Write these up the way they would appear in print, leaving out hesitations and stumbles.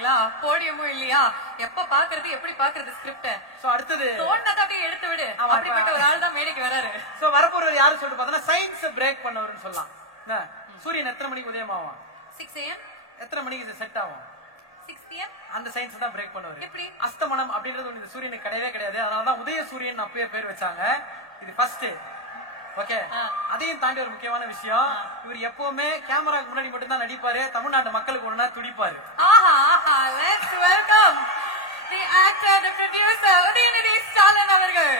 இல்லைங்களா, போடியமும் இல்லையா, எப்ப பாக்குறது எப்படி பாக்குறது ஸ்கிரிப்ட். சோ அடுத்தது தோண்டதை அப்படியே எடுத்து விடு, அப்படிப்பட்ட ஒரு ஆள் தான் மேடைக்கு வராரு. சோ வரப்போறது யாரு சொல்லிட்டு பார்த்தா சயின்ஸ் பிரேக் பண்ணவர்னு சொல்லலாம். சூரியன் எத்தனை மணிக்கு உதயமாகும்? 6 AM. எத்தனை மணிக்கு இது செட் ஆகும்? 6 PM. அந்த சயின்ஸ் தான் பிரேக் பண்ணுவாரு. எப்படி அஸ்தமனம் அப்படின்றது இந்த சூரியனுக்கு கிடையவே கிடையாது. அதனாலதான் உதய சூரியன் அப்பவே பேர் வச்சாங்க. இது ஃபர்ஸ்ட். ஓகே, அதையும் தாண்டி ஒரு முக்கியமான விஷயம், இவர் எப்பவுமே கேமராக்கு முன்னாடி மட்டும் தான் நடிப்பாரு, தமிழ்நாட்டு மக்களுக்கு ஒண்ணா துடிப்பாரு. ஆஹா ஆஹா, let's welcome the actor, the producer Udhayanidhi Stalin அவர்கள்.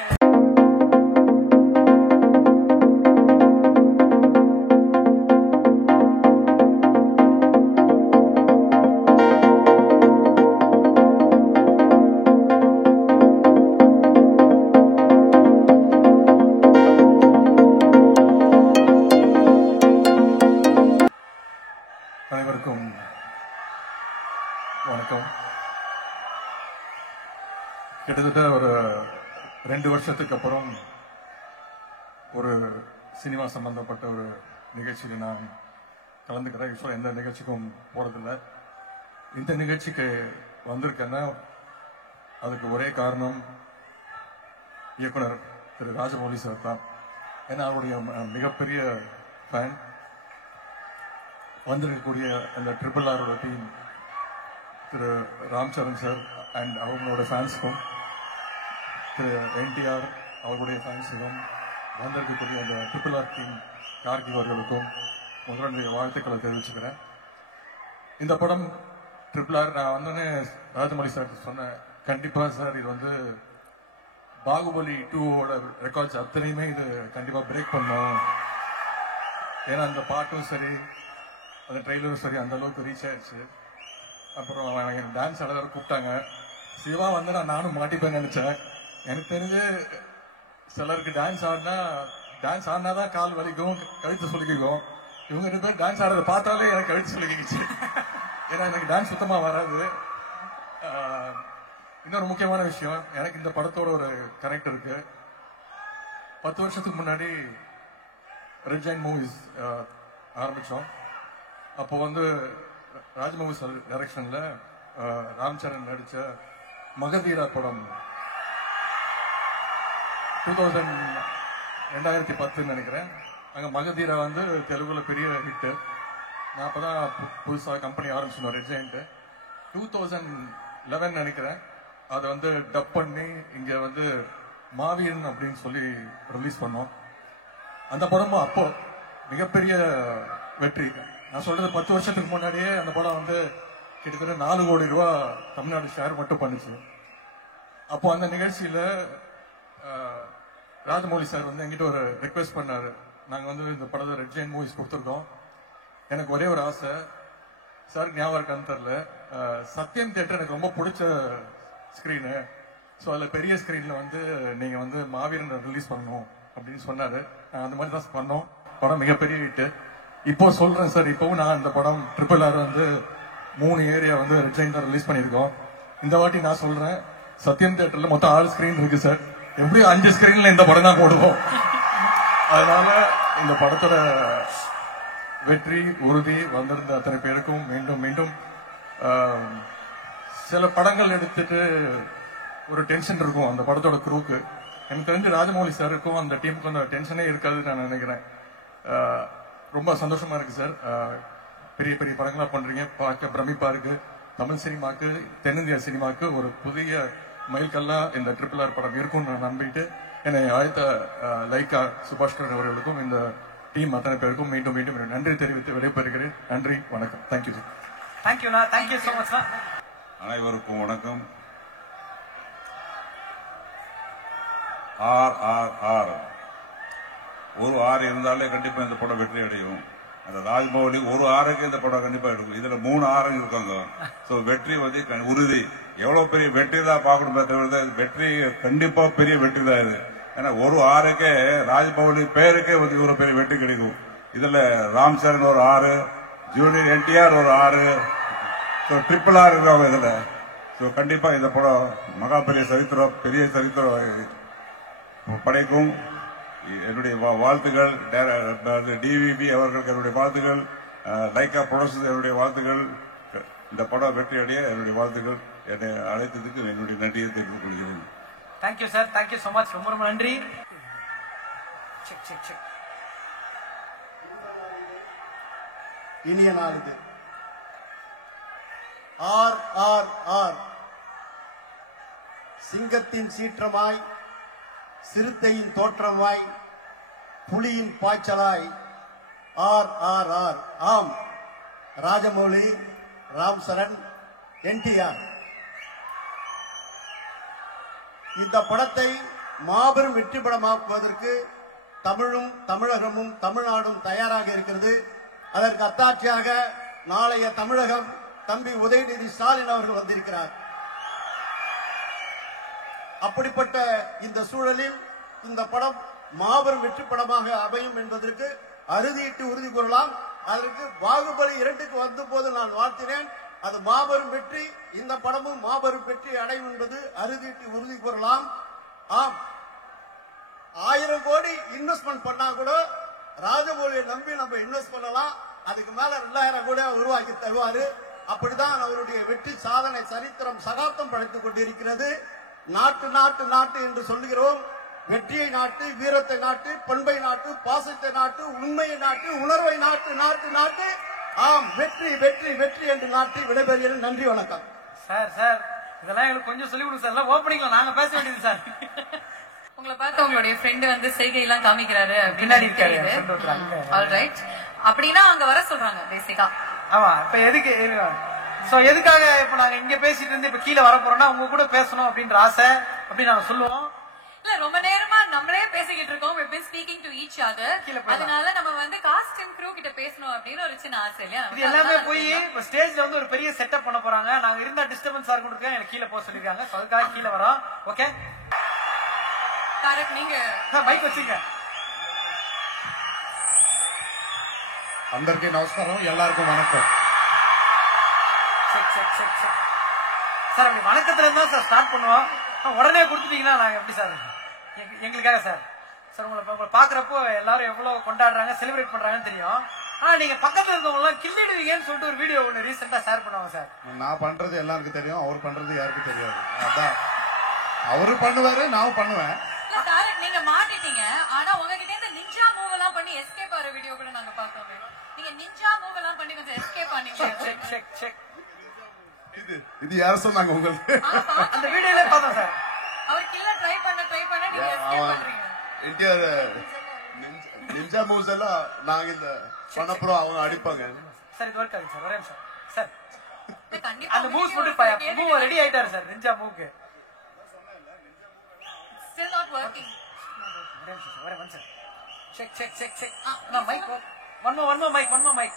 அனைவருக்கும் வணக்கம். கிட்டத்தட்ட ஒரு 2 வருஷத்துக்கு அப்புறம் ஒரு சினிமா சம்பந்தப்பட்ட ஒரு நிகழ்ச்சியில் நான் கலந்துக்கிறேன். யூஸ்வலாக எந்த நிகழ்ச்சிக்கும் போறதில்லை. இந்த நிகழ்ச்சிக்கு வந்திருக்கேன்னா அதுக்கு ஒரே காரணம் இயக்குனர் திரு ராஜமௌலி சார் தான். ஏன்னா அவருடைய மிகப்பெரிய ஃபேன். வந்திருக்கக்கூடிய அந்த RRR team Thiru Ram Charan sir and அவங்களோட ஃபேன்ஸுக்கும், திரு NTR அவர்களுடைய ஃபேன்ஸுக்கும், வந்திருக்கக்கூடிய அந்த RRR டீம் கார்கி அவர்களுக்கும் முதலுடைய வாழ்த்துக்களை தெரிவிச்சுக்கிறேன். இந்த படம் RRR நான் வந்தோடனே ராஜமௌலி சார் சொன்னேன், கண்டிப்பா சார் இது வந்து பாகுபலி 2ஓட ரெக்கார்ட்ஸ் அத்தனையுமே இது கண்டிப்பா பிரேக் பண்ணும். ஏன்னா அந்த பாட்டும் சரி, அந்த ட்ரெய்லரும் சரி, அந்த அளவுக்கு ரீச் ஆயிடுச்சு. அப்புறம் எனக்கு டான்ஸ் ஆட கூப்பிட்டாங்க. சிவா வந்து நானும் மாட்டிப்பேன்னு நினைச்சேன். எனக்கு தெரிஞ்சு சிலருக்கு டான்ஸ் ஆடினாதான் கால் வலிக்கும், கழுத்து சொல்லிக்கும். இவங்க 2 பேர் டான்ஸ் ஆடுறத பார்த்தாலே எனக்கு கழுத்து சொல்லிக்கிச்சு. ஏன்னா எனக்கு டான்ஸ் சுத்தமா வராது. இன்னொரு முக்கியமான விஷயம், எனக்கு இந்த படத்தோட ஒரு கனெக்ட் இருக்கு. 10 வருஷத்துக்கு முன்னாடி ரெட் ஜெயின் மூவிஸ் ஆரம்பிச்சோம். அப்போ வந்து ராஜமௌலி சார் டைரக்ஷன்ல ராம்சரண் நடிச்ச மகதீரா படம் 2010 நினைக்கிறேன். அங்க மகதீரா வந்து தெலுங்குல பெரிய ஹிட். நான் அப்பதான் புதுசா கம்பெனி ஆரம்பிச்சோம் ரெட் ஜெயின்ட். 2011 நினைக்கிறேன் அதை வந்து டப் பண்ணி இங்க வந்து மாவீரன் அப்படின்னு சொல்லி ரிலீஸ் பண்ணோம். அந்த படமும் அப்போ மிகப்பெரிய வெற்றி. நான் சொல்றது 10 வருஷத்துக்கு முன்னாடியே அந்த படம் வந்து கிட்டத்தட்ட 4 கோடி ரூபாய் தமிழ்நாடு ஷேர் மட்டும் பண்ணுச்சு. அப்போ அந்த நிகழ்ச்சியில ராஜமௌலி சார் வந்து எங்கிட்ட ஒரு ரெக்வெஸ்ட் பண்ணாரு. நாங்க வந்து இந்த படத்தை ரெட் ஜெயின் மூவிஸ் கொடுத்துருக்கோம். எனக்கு ஒரே ஒரு ஆசை, சார் ஞாபகம் இருக்கான்னு தெரியல, சத்யம் தியேட்டர் எனக்கு ரொம்ப பிடிச்ச ஸ்கிரீனு. ஸோ அதில் பெரிய ஸ்கிரீன்ல வந்து நீங்க வந்து மாவீரன் ரிலீஸ் பண்ணணும் அப்படின்னு சொன்னாரு. அந்த மாதிரி தான் பண்ணோம். படம் மிகப்பெரிய ஹிட். இப்போ சொல்றேன் சார், இப்பவும் நான் இந்த படம் RRR வந்து 3 ஏரியா வந்து ரெட் ஜெயின் தான் ரிலீஸ் பண்ணிருக்கோம். இந்த வாட்டி நான் சொல்றேன், சத்யம் தியேட்டர்ல மொத்தம் 6 ஸ்கிரீன் இருக்கு சார். எப்படியும் 5 ஸ்கிரீன்ல இந்த படம் தான் போடுவோம். அதனால இந்த படத்தோட வெற்றி உறுதி. வந்திருந்த அத்தனை பேருக்கும் மீண்டும் மீண்டும். சில படங்கள் எடுத்துட்டு ஒரு டென்ஷன் இருக்கும் அந்த படத்தோட குரூக்கு. எனக்கு தெரிஞ்சு ராஜமௌலி சாருக்கும் அந்த டீமுக்கும் அந்த டென்ஷனே இருக்காதுன்னு நான் நினைக்கிறேன். ரொம்ப சந்தோஷமா இருக்கு சார். பெரிய பெரிய படங்களா பண்றீங்க, பார்க்க பிரமிப்பா இருக்கு. தமிழ் சினிமாக்கு, தென்னிந்திய சினிமாக்கு ஒரு புதிய மைல்கல்லா இந்த RRR படம் இருக்கும்னு நான் நம்பிட்டு என்னை அழைத்த லைக்கா சுபாஷ்கர் அவர்களுக்கும் இந்த டீம் அத்தனை பேருக்கும் மீண்டும் மீண்டும் நன்றி தெரிவித்து விடைபெறுகிறேன். நன்றி, வணக்கம். Thank you sir. தேங்க்யூண்ணா, தேங்க்யூ ஸோ மச். அனைவருக்கும் வணக்கம். RRR ஒரு ஆறு இருந்தாலே கண்டிப்பா இந்த படம் வெற்றி அடையும். அந்த ராஜ்மௌலி ஒரு ஆறுக்கு இந்த படம் கண்டிப்பா எடுக்கும். இதுல 3 ஆறு இருக்காங்க. சோ வெற்றி வந்து உறுதி. எவ்வளவு பெரிய வெற்றி தான் பார்க்கணுமே தவிர வெற்றி கண்டிப்பா பெரிய வெற்றி தான் இது. ஏன்னா ஒரு ஆறுக்கே ராஜ்மௌலி பேருக்கே வந்து இவ்வளவு பெரிய வெற்றி கிடைக்கும். இதுல ராம்சரண் ஒரு 6, ஜூனியர் NTR ஒரு 6, RRR இருக்காங்க இதுல. சோ கண்டிப்பா இந்த படம் மகா பெரிய சரித்திரம், பெரிய சரித்திரம் படைக்கும். என்னுடைய வாழ்த்துக்கள். DVB அவர்களுக்கு என்னுடைய வாழ்த்துக்கள். லைக்கா ப்ரொடக்ஷன் என்னுடைய வாழ்த்துக்கள். இந்த படம் வெற்றி அடைய என்னுடைய வாழ்த்துக்கள். என்னை அழைத்ததுக்கு என்னுடைய நன்றியை தெரிவித்துக் கொள்கிறேன். Thank you sir, thank you so much, ரொம்ப ரொம்ப நன்றி. இனிய நாள் இது. RRR சிங்கத்தின் சீற்றமாய், சிறுத்தையின் தோற்றமாய், புலியின் பாய்ச்சலாய் RRR. ஆம், ராஜமௌலி, ராம் சரண், NTR. இந்த படத்தை மாபெரும் வெற்றி படமாக்குவதற்கு தமிழும் தமிழகமும் தமிழ்நாடும் தயாராக இருக்கிறது. அதற்கு அத்தாட்சியாக நாளைய தமிழகம் தம்பி உதயநிதி ஸ்டாலின் அவர்கள் வந்திருக்கிறார். அப்படிப்பட்ட இந்த சூழலில் இந்த படம் மாபெரும் வெற்றி படமாக அமையும் என்பதற்கு அறுதியிட்டு உறுதி கூறலாம். அதற்கு பாகுபலி 2க்கு வந்த போது நான் வாழ்த்தினேன். அது மாபெரும் வெற்றி, இந்த படமும் மாபெரும் வெற்றி அடையும் என்பது அறுதியிட்டு உறுதி கூறலாம். ஆம், 1000 கோடி இன்வெஸ்ட்மெண்ட் பண்ணா கூட ராஜமௌலியை நம்பி நம்ம இன்வெஸ்ட் பண்ணலாம். அதுக்கு மேல 2000 கோடி உருவாக்கி தருவாரு. அப்படிதான் அவருடைய வெற்றி சாதனை சரித்திரம் சகாப்தம் படைத்துக் கொண்டிருக்கிறது. நாட்டு நாட்டு நாட்டு என்று சொல்லுகிறோம். வெற்றியை நாட்டு, வீரத்தை நாட்டு, பண்பை நாட்டு, பாசத்தை நாட்டு, உண்மையை நாட்டு, உணர்வை நாட்டு, நாட்டு நாட்டு. ஆம், வெற்றி வெற்றி வெற்றி என்று நாட்டி விடைபெறுகிறேன். நன்றி, வணக்கம். சார் இதெல்லாம் எங்களுக்கு கொஞ்சம் சொல்லி கொடுங்க சார். எல்லாம் ஓப்பனிங்ல நாங்க பேச வேண்டியது சார். உங்களை பார்த்து உங்களுடைய ஃப்ரெண்டு வந்து செய்கை எல்லாம் காமிக்கிறாரு பின்னாடி இருக்காரு. ஆல்ரைட், அப்படின்னா அங்க வர சொல்றாங்க பேசிக்கா. ஆமா, இப்ப எதுக்காக இப்ப நாங்க இங்க பேசிட்டு இருந்து இப்ப கீழே வர போறோம்னா உங்க கூட பேசணும் அப்படின்ற ஆசை அப்படின்னு நாங்க சொல்லுவோம். இல்ல, ரொம்ப நேரமா நம்மளே பேசிக்கிட்டு இருக்கோம். we've been speaking to each other. அதனால நம்ம வந்து காஸ்ட் அண்ட் க்ரூ கிட்ட பேசணும் அப்படின்னு ஒரு சின்ன ஆசை இல்லையா? இது எல்லாமே போய் இப்ப ஸ்டேஜ்ல வந்து ஒரு பெரிய செட்டப் பண்ண போறாங்க. நாங்க இருந்தா டிஸ்டர்பன்ஸா இருக்கும், எனக்கு கீழே போக சொல்லிருக்காங்க. அதுக்காக கீழே வரோம். ஓகே தாரக், நீங்க மைக் வச்சுங்க. అందరికీ నమస్కారం, எல்லாருக்கும் வணக்கம். சார் அப்படி வணக்கத்துல இருந்தா சார் ஸ்டார்ட் பண்ணுவோம். உடனே கொடுத்துட்டீங்கன்னா நாங்க எப்படி சார் எங்களுக்காக சார் உங்களை பாக்குறப்போ எல்லாரும் எவ்வளவு கொண்டாடுறாங்க, செலிப்ரேட் பண்றாங்கன்னு தெரியும். ஆனா நீங்க பக்கத்துல இருக்கவங்க எல்லாம் கிள்ளிடுவீங்கன்னு சொல்லிட்டு ஒரு வீடியோ ஒண்ணு ரீசெண்டா ஷேர் பண்ணுவாங்க சார். நான் பண்றது எல்லாருக்கும் தெரியும், அவர் பண்றது யாருக்கும் தெரியாது. அதான் அவரு பண்ணுவாரு, நான் பண்ணுவேன். தாரக், நீங்க மாட்டிட்டீங்க. ஆனா உங்ககிட்ட இருந்து நிஞ்சா மூவ் எல்லாம் பண்ணி எஸ்கேப் ஆற வீடியோ கூட நாங்க பார்த்தோமே. நீங்க நிஞ்சா மூவ் எல்லாம் பண்ணி கொஞ்சம் எஸ்கேப் பண்ணீங்க. இது யார் சொன்னாங்க உங்களுக்கு? அந்த வீடியோல பார்த்தோம் சார். அவர் கில்ல ட்ரை பண்ண நீங்க எஸ்கேப் பண்றீங்க. என்டிஆர் நிஞ்சா மூவ்ஸ் எல்லாம் நாங்க இந்த பண்ணப்புறம் அவங்க அடிப்பாங்க. சார் இது ஒர்க் ஆகுது சார். ஒரே நிமிஷம் சார். கண்டிப்பா அந்த மூவ்ஸ் போட்டு மூவ் ரெடி ஆயிட்டாரு சார். நிஞ்சா மூவ்க்கு still not working. ஒரே நிமிஷம். செக். நான் mic one more mic.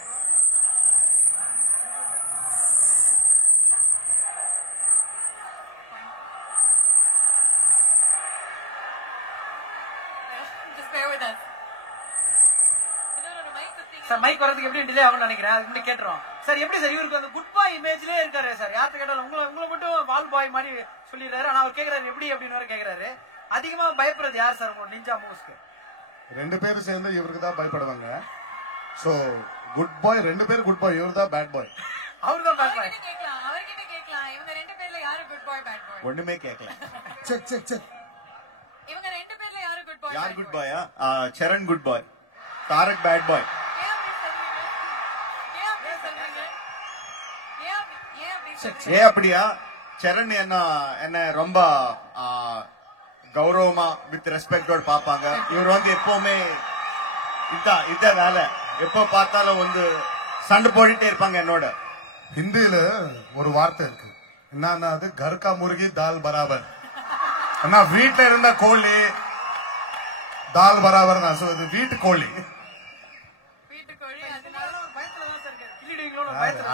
Just bear with us. Sir mic வரதுக்கு எப்படி டிலே ஆகும்னு நினைக்கிறேன். அதுக்கு முன்னாடி கேட்டுறோம் சார். எப்படி சார் இவருக்கு அந்த குட் பாய் இமேஜ்லயே இருக்காரு சார். யார்கிட்ட கேட்டாலும் உங்களை மட்டும் வால் பாய் மாதிரி சொல்லிடுறாரு. ஆனா அவர் கேக்குறாரு எப்படி அப்படின்னு வேற கேக்குறாரு. அதிகமா பயப்படுறது யார் சார் உங்க நிஞ்சா மூவ்ஸ்க்கு? 2 பேரும் சேர்ந்து இவருக்கு தான் பயப்படுவாங்க. சோ குட் பாய் 2 பேரும் குட் பாய், இவர் தான் பேட் பாய். அவர் தான் பேட் பாய். அவர்கிட்ட கேட்கலாம். இவங்க 2 பேர்ல யாரு குட் பாய் பேட் பாய்? ஒண்ணுமே கேட்கல. செக். இவங்க 2 பேர்ல யாரு குட் பாய்? யார் குட் பாயா? சரண் குட் பாய், தாரக் பேட் பாய். ஏன் அப்படியா? சரண் என்ன ரொம்ப கௌரவமா வித் ரெஸ்பெக்டோட பாப்பாங்க. இவர் வந்து எப்பவுமே இத வேலை, எப்ப பார்த்தாலும் வந்து சண்டை போட்டுட்டே இருப்பாங்க என்னோட. ஹிந்தியில ஒரு வார்த்தை இருக்கு, என்னன்னா அது கர்கா முருகி தால் பராபர். ஆனா வீட்டுல இருந்த கோழி தால் பராபர் தான் சொல்லுது, வீட்டு கோழி.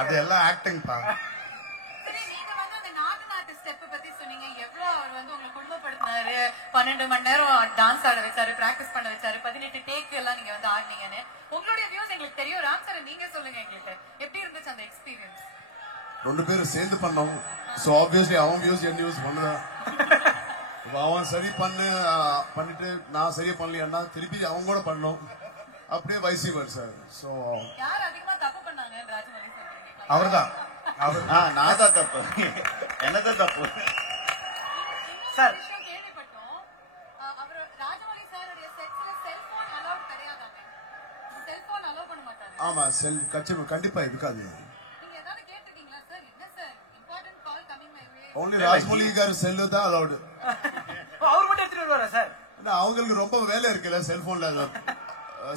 அது எல்லாம் ஆக்டிங் தான். அவர் வந்து உங்களை குடும்பப்படுத்தினாரு, 12 மணி நேரம் டான்ஸ் ஆட வச்சாரு, பிராக்டிஸ் பண்ண வச்சாரு, 18 டேக் எல்லாம் நீங்க வந்து ஆடினீங்கன்னு. உங்களுடைய வியூஸ் எங்களுக்கு தெரியும். ராம் சார் நீங்க சொல்லுங்க எங்களுக்கு எப்படி இருந்துச்சு அந்த எக்ஸ்பீரியன்ஸ்? 2 பேரும் சேர்ந்து பண்ணோம். சோ ஆப்வியஸ்லி அவன் வியூஸ் என் வியூஸ் பண்ணுதான். அவன் சரி பண்ணிட்டு நான் சரியா பண்ணலையா திருப்பி அவங்க கூட பண்ணோம். அப்படியே வைசி வர்சா. சோ யார் அதிகமா தப்பு பண்ணாங்க? ராஜமௌலி அவர்தான். நான் தான் தப்பு, எனக்கு தப்பு. சார் கேள்விப்பட்டோம் அவர் ராஜமௌலி சாருடைய செட்ல செல்போன் அலௌட் கிடையாதாமே. செல்போன் அலோவ் பண்ண மாட்டாங்க. ஆமா கண்டிப்பா இருக்காது. நீங்க ஏதாவது கேட்டிருக்கீங்களா சார்? என்ன sir important call coming my way. Only Rajamouli car cell தான் அலௌடு. அவர் மட்டும் எடுத்துட்டு வருவாரா சார்? அவங்களுக்கு ரொம்ப வேலை இருக்குல்ல செல்போன்ல,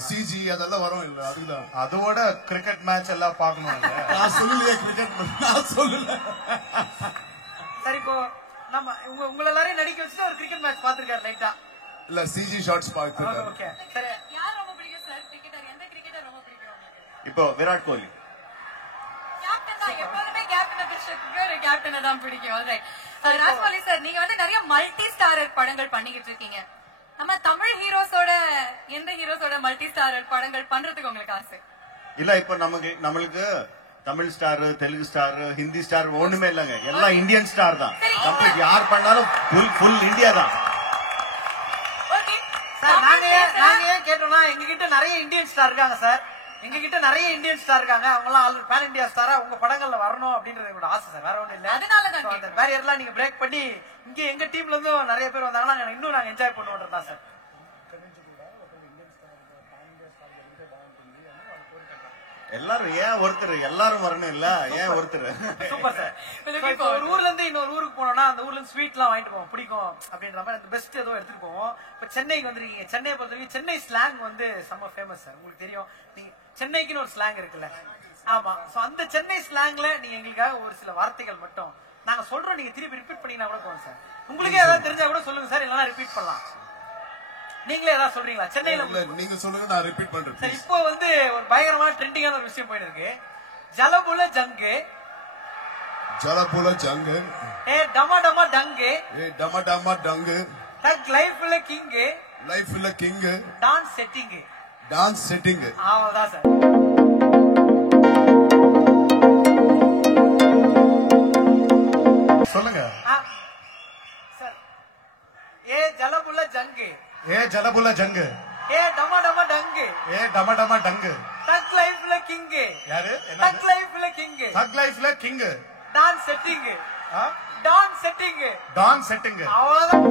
சிஜி அதெல்லாம் வரும் இல்ல, அதுதான். அதோட கிரிக்கெட் மேட்ச் எல்லாம் பாக்கணும். நான் சொல்லலையே கிரிக்கெட், நான் சொல்லல. சரி, இப்போ நம்ம உங்களை எல்லாரையும் நடிக்க வச்சுட்டு ஒரு கிரிக்கெட் மேட்ச் பாத்துருக்காரு லைட்டா. இல்ல சிஜி ஷாட்ஸ் பாத்துருக்காரு. ஓகே சரி. யார் ரொம்ப பிடிக்கும் சார் கிரிக்கெட்டர்? எந்த கிரிக்கெட்டர் ரொம்ப பிடிக்கும் உங்களுக்கு? இப்போ விராட் கோலி. கேப்டன் தான், எப்போதுமே கேப்டன் பிடிச்சிருக்கு, ஒரு கேப்டனை தான் பிடிக்கும். ஆல்ரைட். ராஜ்மௌலி சார், நீங்க வந்து நிறைய மல்டி ஸ்டாரர் படங்கள் பண்ணிக்கிட்டு இருக்கீங்க. நம்ம தமிழ் ஹீரோஸோட எந்த ஹீரோஸோட மல்டி ஸ்டாரர் படங்கள் பண்றதுக்கு உங்களுக்கு ஆசை? இல்ல இப்ப நம்மளுக்கு Tamil star, Telugu star, Hindi star ஒண்ணுமே இல்லங்க, எல்லாம் இந்தியன் ஸ்டார் தான். நம்மளுக்கு யார் பண்ணாலும் ஃபுல் இந்தியா தான். சார் நாங்க ஏன் கேட்டோம்னா, எங்க கிட்ட நிறைய இந்தியன் ஸ்டார் இருக்காங்க சார். எங்க கிட்ட நிறைய இந்தியன் ஸ்டார் இருக்காங்க. அவங்க எல்லாம் ஆல்ரெடி பேன் இந்தியா ஸ்டாரா உங்க படங்கள்ல வரணும் அப்படின்றது எங்களோட ஆசை சார். வேற ஒண்ணும் இல்ல. அதனாலதான் அந்த பேரியர் எல்லாம் நீங்க பிரேக் பண்ணி இங்க எங்க டீம்ல இருந்தும் நிறைய பேர் வந்தாங்கன்னா இன்னும் நாங்க என்ஜாய் பண்ணுவோம் தான் சார். எல்லாரும் ஏன் ஒருத்தர் எல்லாரும் வரணும் இல்ல, ஏன் ஒருத்தர்? Super sir. இப்போ ஒரு ஊர்ல இருந்து இன்னொரு ஊருக்கு போனோம்னா அந்த ஊர்ல இருந்து ஸ்வீட் எல்லாம் வாங்கிட்டு போவோம், பிடிக்கும் அப்படின்ற மாதிரி அந்த பெஸ்ட் ஏதோ எடுத்துட்டு போவோம். இப்ப சென்னைக்கு வந்திருக்கீங்க. சென்னையை பொறுத்த வரைக்கும் சென்னை ஸ்லாங் வந்து செம்ம ஃபேமஸ் சார். உங்களுக்கு தெரியும், நீங்க சென்னைக்குன்னு ஒரு ஸ்லாங் இருக்குல்ல. ஆமா, சோ அந்த சென்னை ஸ்லாங்ல நீங்க எங்களுக்காக ஒரு சில வார்த்தைகள் மட்டும் நாங்க சொல்றோம், நீங்க திருப்பி ரிப்பீட் பண்ணீங்கன்னா கூட போதும் சார். உங்களுக்கே ஏதாவது தெரிஞ்சா கூட சொல்லுங்க சார், இல்லைன்னா ரிப்பீட் பண்ணலாம். நீங்களே ஏதாவது சொல்றீங்களா சென்னையில? நீங்க சொல்லுங்க, நான் ரிப்பீட் பண்றேன். சார் இப்போ வந்து ஒரு பயங்கரமான ட்ரெண்டிங்கான ஒரு விஷயம் போயிட்டு இருக்கு. ஜலபுல ஜங்கு, ஜலபுல ஜங்கு, ஏ டமா டமா டங்கு, ஏ டமா டமா டங்கு, தக் லைஃப்ல கிங்கு, லைஃப்ல king, dance setting. Dance setting. அவ்வளவுதான் சார். சொல்லுங்க சார். ஏ ஜலபுல ஜங்கு, ஏ ஜலபுல ஜங்கு, ஏ டமா டமா டங்கு, ஏ டம டம டங்கு. தக் லைஃப்ல கிங்கு, யாரு? தக் லைஃப்ல கிங்கு, தக் லைஃப்ல king, dance setting, dance setting. Don setting. அவ்வளவுதான்.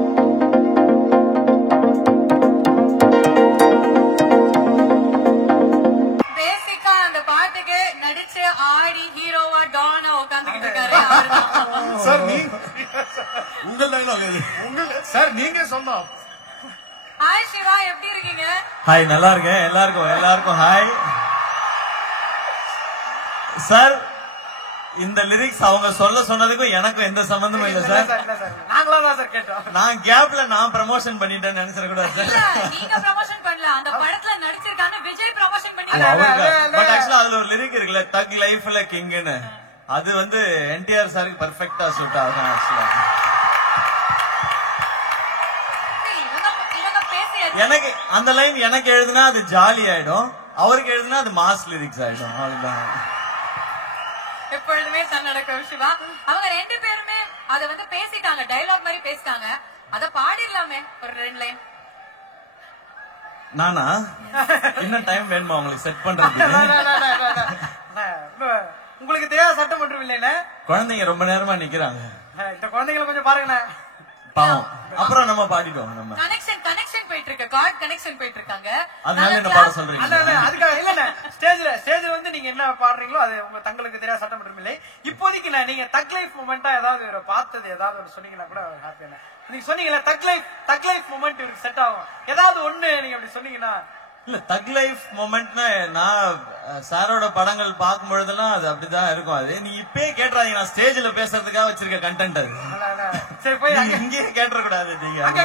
பேசிக்கா அந்த பாட்டுக்கு நடிச்சு ஆடி ஹீரோவா டானா உட்காந்துக்கிட்டு இருக்காரு. சார் உங்க டைலாக் இது. சார் நீங்க சொன்னோம். ஹாய் சிவா, எப்படி இருக்கீங்க? ஹாய், நல்லா இருக்கேன். எல்லாருக்கும் ஹாய். சார், இந்த லிரிக்ஸ் அவங்க சொன்னதுக்கும் எனக்கும் எந்த சம்பந்தமும் இல்ல சார். நாங்களா தான் சார் கேட்டோம். நான் கேப்ல நான் ப்ரமோஷன் பண்ணிட்டேன்னு நினைச்சிடக்கூடாது சார். இல்ல, நீங்க ப்ரமோஷன் பண்ணல, அந்த படத்துல நடிச்சிருக்காங்க விஜய் ப்ரமோஷன் பண்ணி. பட் ஆக்சுவலா அதுல ஒரு லிரிக் இருக்குல்ல, தக் லைஃப்ல கிங்னு, அது வந்து என்டிஆர் சாருக்கு பெர்ஃபெக்டா சூட் ஆகும். ஆக்சுவலா எனக்கு அந்த லைன் எனக்கு எழுதுனா அது ஜாலி ஆயிடும், அவருக்கு எழுதுனா அது மாஸ் லிரிக்ஸ் ஆயிடும். அவ்வளவுதான். எப்பொழுதுமே தன்னடக்கம் சிவா. அவங்க ரெண்டு பேருமே அத வந்து பேசிட்டாங்க, டைலாக் மாதிரி பேசிட்டாங்க. அத பாடிடலாமே ஒரு 2 லைன். நானா? இன்னும் டைம் வேணுமா உங்களுக்கு செட் பண்றதுக்கு? உங்களுக்கு தெரியாத சட்டமன்றம் இல்லைன்னு குழந்தைங்க ரொம்ப நேரமா நிக்கிறாங்க. இந்த குழந்தைங்களை கொஞ்சம் பாருங்களேன், பாவம். அப்புறம் நம்ம பாடிடுவோம். நம்ம கனெக்ஷன் போயிட்டு இருக்கு, கார்ட் கனெக்ஷன் போயிட்டு இருக்காங்க. அதனால என்ன பாட சொல்றீங்க? அதுக்காக இல்ல, ஸ்டேஜ்ல வந்து நீங்க என்ன பாடுறீங்களோ அது உங்க தங்களுக்கு தெரியாத சட்டமன்றம் இல்லை. இப்போதைக்கு நீங்க தக் லைஃப் மொமெண்டா ஏதாவது பார்த்தது ஏதாவது சொன்னீங்கன்னா கூட ஹாப்பியா. நீங்க சொன்னீங்கல்ல தக் லைஃப் மொமெண்ட் இவருக்கு செட் ஆகும், ஏதாவது ஒண்ணு நீங்க அப்படி சொன்னீங்கன்னா. இல்ல, தக் லைஃப் மொமெண்ட்னா நான் சாரோட படங்கள் பார்க்கும் பொழுதெல்லாம் அது அப்படிதான் இருக்கும். அது நீ இப்பயே கேட்டுறாதீங்க, நான் ஸ்டேஜ்ல பேசுறதுக்காக வச்சிருக்க கண்டென்ட் அது. சரி, போய் இங்கே கேட்டுற கூடாது. நீங்க அங்க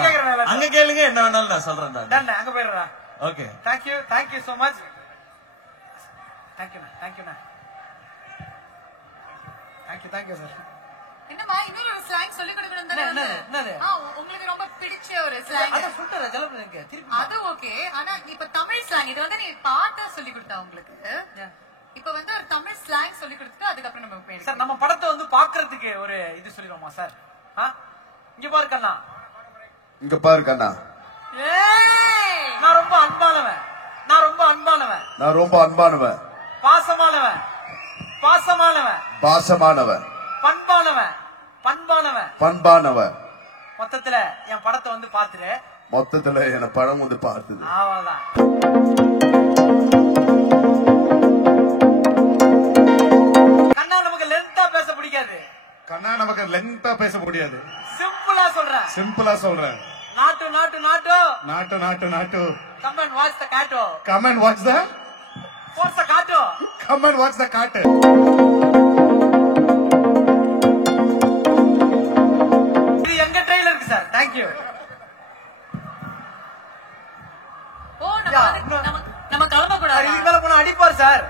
அங்க கேளுங்க, என்ன வேணாலும் நான் சொல்றேன். அங்க போயிடுறா. Okay, thank you so much. Thank you sir. என்னமா இன்னொரு ஸ்லாங் சொல்லி கொடுக்கணும் தானே? என்னது? உங்களுக்கு ரொம்ப பிடிச்ச ஒரு ஸ்லாங். அத சொல்றேன் ஜலபுரங்க திருப்பி. அது ஓகே, ஆனா இப்ப தமிழ் ஸ்லாங் இது வந்து நீ பாட்டா சொல்லி கொடுத்தா உங்களுக்கு. இப்ப வந்து ஒரு தமிழ் ஸ்லாங் சொல்லி கொடுத்துட்டு அதுக்கப்புறம் நம்ம போயிடலாம். சார், நம்ம படத்தை வந்து பாக்குறதுக்கு ஒரு இது சொல்லிடுவோமா சார்? இங்க பாரு கண்ணா, இங்க பாரு கண்ணா, நான் ரொம்ப அன்பானவன், பாசமானவன், பாசமானவன் பாசமானவன் பண்பானவன் பண்பானவன் பண்பானவன். மொத்தத்துல என் படத்தை வந்து பாத்துரு. மொத்தத்துல என் படம் வந்து பார்த்தது. அவ்வளவுதான். கண்ணா நமக்கு லென்த்தா பேச பிடிக்காது. கண்ணா நமக்கு லென்த்தா பேச முடியாது. சிம்பிளா சொல்றேன். சிம்பிளா சொல்றேன். நாட்டு நாட்டு நாட்டு நாட்டு நாட்டு நாட்டு. கம் அண்ட் வாட்ச் த காட்டோ. Come and watch the watch the காட்டோ. கம் அண்ட் வாட்ச் த காட்டு. இது எங்க ட்ரெய்லருக்கு சார். Thank you. ஓ நம்ம கிளம்ப கூடாது. இதுக்கு மேல போனா அடிப்பார் சார்.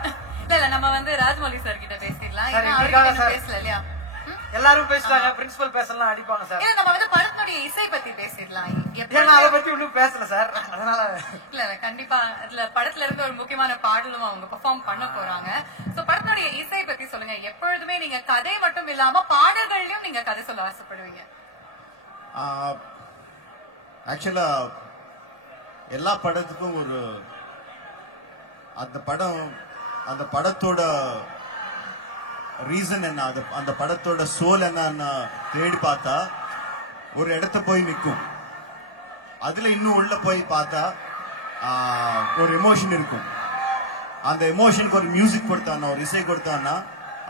இல்ல நம்ம வந்து ராஜமௌலி சார் கிட்ட பேசிடலாம். சரி, ஏன்னா இதுக்காக அவர்கிட்ட சார். பேசல இல்லையா? எல்லாரும் பேசிட்டாங்க. பிரின்சிபல் பேசலாம் அடிப்பாங்க சார். இல்ல நம்ம வந்து படத்துடைய இசை பத்தி பேசிடலாம். ஏன்னா அதை பத்தி ஒன்னும் பேசல சார். அதனால இல்ல கண்டிப்பா அதுல படத்துல இருந்து ஒரு முக்கியமான பாடலும் அவங்க பெர்ஃபார்ம் பண்ண போறாங்க. சோ படத்துடைய இசை பத்தி சொல்லுங்க. எப்பொழுதுமே நீங்க கதை மட்டும் இல்லாம பாடல்கள்லயும் நீங்க கதை சொல்ல ஆசைப்படுவீங்க. ஆக்சுவலா எல்லா படத்துக்கும் ஒரு அந்த படத்தோட ரீசன் என்ன, அந்த படத்தோட சோல் என்ன தேடி பார்த்தா ஒரு இடத்த போய் நிற்கும். அதுல இன்னும் உள்ள போய் பார்த்தா ஒரு எமோஷன் இருக்கும். அந்த எமோஷனுக்கு ஒரு மியூசிக் கொடுத்தான்னா, ஒரு இசை கொடுத்தான்னா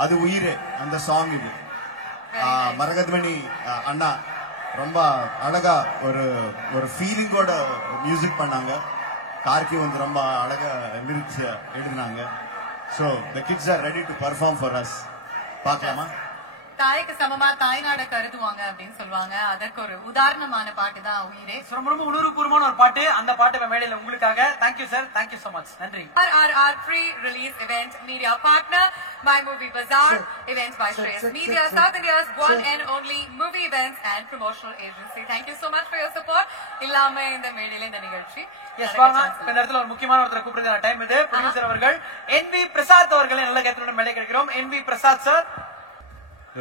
அது உயிரே அந்த சாங். இது மரகதமணி அண்ணா ரொம்ப அழகா ஒரு ஃபீலிங்கோட மியூசிக் பண்ணாங்க. கார்கி வந்து ரொம்ப அழகா லிரிக்ஸ் எழுதினாங்க. So the kids are ready to perform for us. பார்க்கலாமா? தாய்க்கு சமமா தாய்நாட கருதுவாங்க அப்படின்னு சொல்லுவாங்க. அதற்கு ஒரு உதாரணமான பாட்டு தான் உயிரே. ரொம்ப ரொம்ப உணர்வுபூர்வமான ஒரு பாட்டு. அந்த பாட்டு மேடையில உங்களுக்காக. Thank you sir. Thank you so much. நன்றி. RRR pre-release event media partner My Movie Bazaar event by Shreyas Media, South India's one and only movie events and promotional agency. Thank you so much for your support. இல்லாம இந்த மேடையில இந்த நிகழ்ச்சி இந்த இடத்துல ஒரு முக்கியமான ஒருத்தரை கூப்பிடுற டைம் இது. ப்ரொடியூசர் அவர்கள் NV பிரசாத் அவர்களை நல்ல கேட்டுடன் மேடை கிடைக்கிறோம். NV Prasad sir.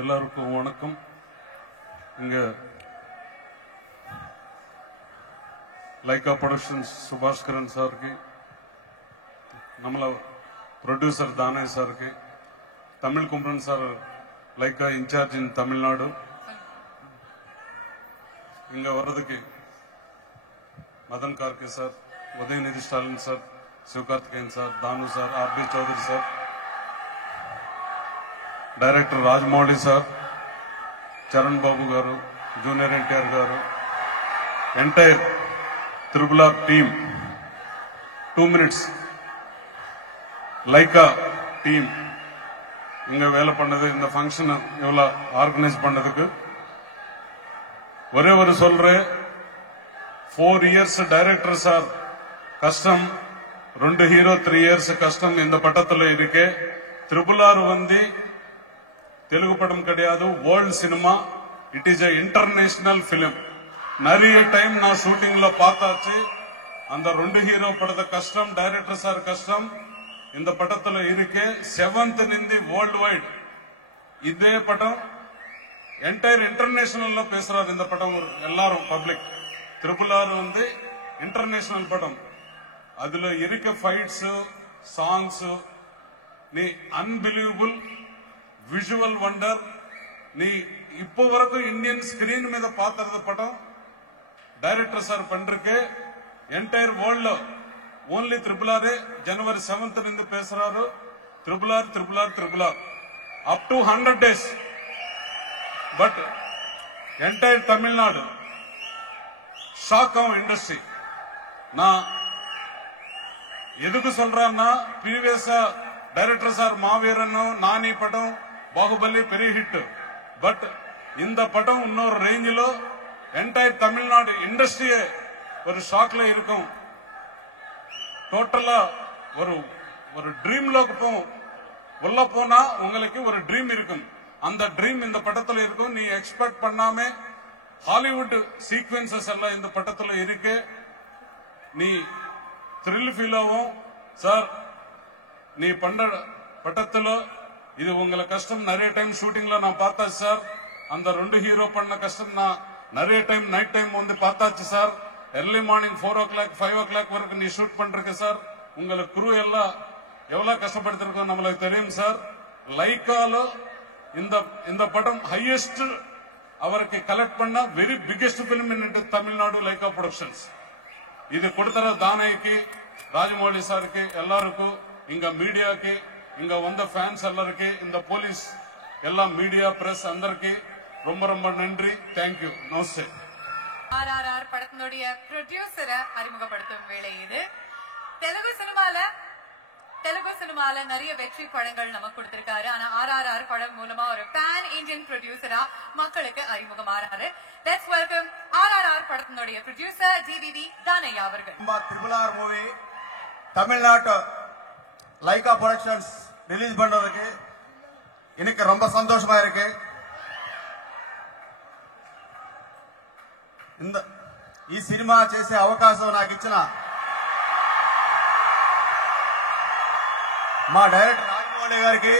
எல்லாருக்கும் வணக்கம். இங்க லைகா ப்ரொடக்ஷன்ஸ் சுபாஷ்கரன் சாருக்கு, நம்மள ப்ரொடியூசர் தானே சாருக்கு, Tamil Kumaran sir Lyca in charge in Tamil Nadu, இங்க வர்றதுக்கு Madhan Karky sir, Udhayanidhi Stalin sir, Sivakarthikeyan sir, Thanu sir, RB Choudhary sir, director Rajamouli sir, Charan Babu గారు, జూనియర్ ఎన్టీఆర్ గారు, entire triple R team, 2 minutes Lyca team இங்க வேலை பண்ணது, இந்த ஃபங்க்ஷன் இவ்வளவு ஆர்கனைஸ் பண்ணதுக்கு ஒரே ஒரு சொல்றேன். 4 years டைரக்டர் சார் கஷ்டம், 2 ஹீரோ 3 years கஷ்டம் இந்த பட்டத்துல இருக்கு. త్రిబుల్ ఆర్ வந்து தெலுங்கு படம் கிடையாது, world cinema. It is a international film. நிறைய டைம் நான் ஷூட்டிங்ல பார்த்தாச்சு. அந்த 2 ஹீரோ படத்த கஷ்டம், டைரக்டர் சார் கஷ்டம் இந்த படத்துல இருக்கு. 7th நிந்தி வேர்ல்டு வைட் இதே படம் என்டையர் இன்டர்நேஷனல்ல பேசுறாரு இந்த படம். எல்லாரும் பப்ளிக் త్రిబుల్ ఆర్ வந்து இன்டர்நேஷனல் படம். அதுல இருக்க ஃபைட்ஸ், சாங்ஸ், நீ அன்பிலீவபிள் విజువల్ వండర్. నీ இப்போ வரைக்கும் இந்தியன் ஸ்கிரீன் మీద பாத்துறது படம் டைரக்டர் சார் பண்றதுக்கு என்டையர் வேர்ல்ட்ல ஓன்லி త్రిబుల్ ఆర్. జనవరి 7th நின்று பேசுறாரு. Triple R triple R triple R up to 100 days. But entire Tamil Nadu shock ஆகும் இண்டஸ்ட்ரி. நான் எதுக்கு சொல்றேன்னா, ப்ரீவியஸா டைரக்டர் சார் மாவீரன், நானி படம், பாகுபலி பெரிய ஹிட். பட் இந்த படம் இன்னொரு ரேஞ்சில் என்டையர் தமிழ்நாடு இண்டஸ்ட்ரியே ஒரு ஷாக்ல இருக்கும். டோட்டலா ஒரு ட்ரீம்ல உள்ள போனா உங்களுக்கு ஒரு ட்ரீம் இருக்கும். அந்த ட்ரீம் இந்த படத்துல இருக்கும். நீ எக்ஸ்பெக்ட் பண்ணாம ஹாலிவுட் சீக்வென்சஸ் எல்லாம் இந்த படத்துல இருக்கு. நீ த்ரில் ஃபீல் ஆகும் சார். நீ பண்ற படத்துல இது உங்களை கஷ்டம். நிறைய டைம் ஷூட்டிங்ல நான் பார்த்தாச்சு சார். அந்த 2 ஹீரோ பண்ண கஷ்டம் நான் நிறைய டைம் நைட் டைம் வந்து பார்த்தாச்சு sir. early morning 4 o'clock 5 o'clock வரைக்கும் நீ ஷூட் பண்றீங்க சார். உங்களுக்கு குரூ எல்லாம் எவ்வளவு கஷ்டப்படுத்திருக்கோம் நம்மளுக்கு தெரியும் சார். లైకాలో இந்த படம் ஹையஸ்ட் அவருக்கு கலெக்ட் பண்ண வெரி பிகெஸ்ட் பிலிம் இன் தமிழ்நாடு லைகா ப்ரொடக்ஷன்ஸ். இது கொடுத்தற தானய்க்கு, ராஜமௌலி சாருக்கு, எல்லாருக்கும், இங்க மீடியாக்கு, இங்க வந்த ஃபேன்ஸ் எல்லாருக்கு, இந்த போலீஸ் எல்லாம் மீடியா பிரஸ் అందరికి ரொம்ப ரொம்ப நன்றி. தேங்க்யூ. நமஸ்தே. ஆர்ஆர்ஆர் படத்தினுடைய ப்ரொடியூசரை அறிமுகப்படுத்தும் வேலை இது. தெலுங்கு சினிமால நிறைய வெற்றி படங்கள் நமக்கு கொடுத்திருக்காரு. ஆனா ஆர்ஆர்ஆர் படம் மூலமா ஒரு பேன் இந்தியன் ப்ரொடியூசரா மக்களுக்கு அறிமுகமாறாரு. லெட்ஸ் வெல்கம் ஆர்ஆர்ஆர் படத்தினுடைய ப்ரொடியூசர் ஜிவிவி தானையா அவர்கள். RRR மூவி தமிழ்நாட்டு லைகா ப்ரொடக்ஷன்ஸ் ரிலீஸ் பண்றதுக்கு எனக்கு ரொம்ப சந்தோஷமா இருக்கு. ఈ సినిమా చేసే అవకాశం నాకు ఇచ్చిన మా డైరెక్టర్ రాజమౌళి గారికి,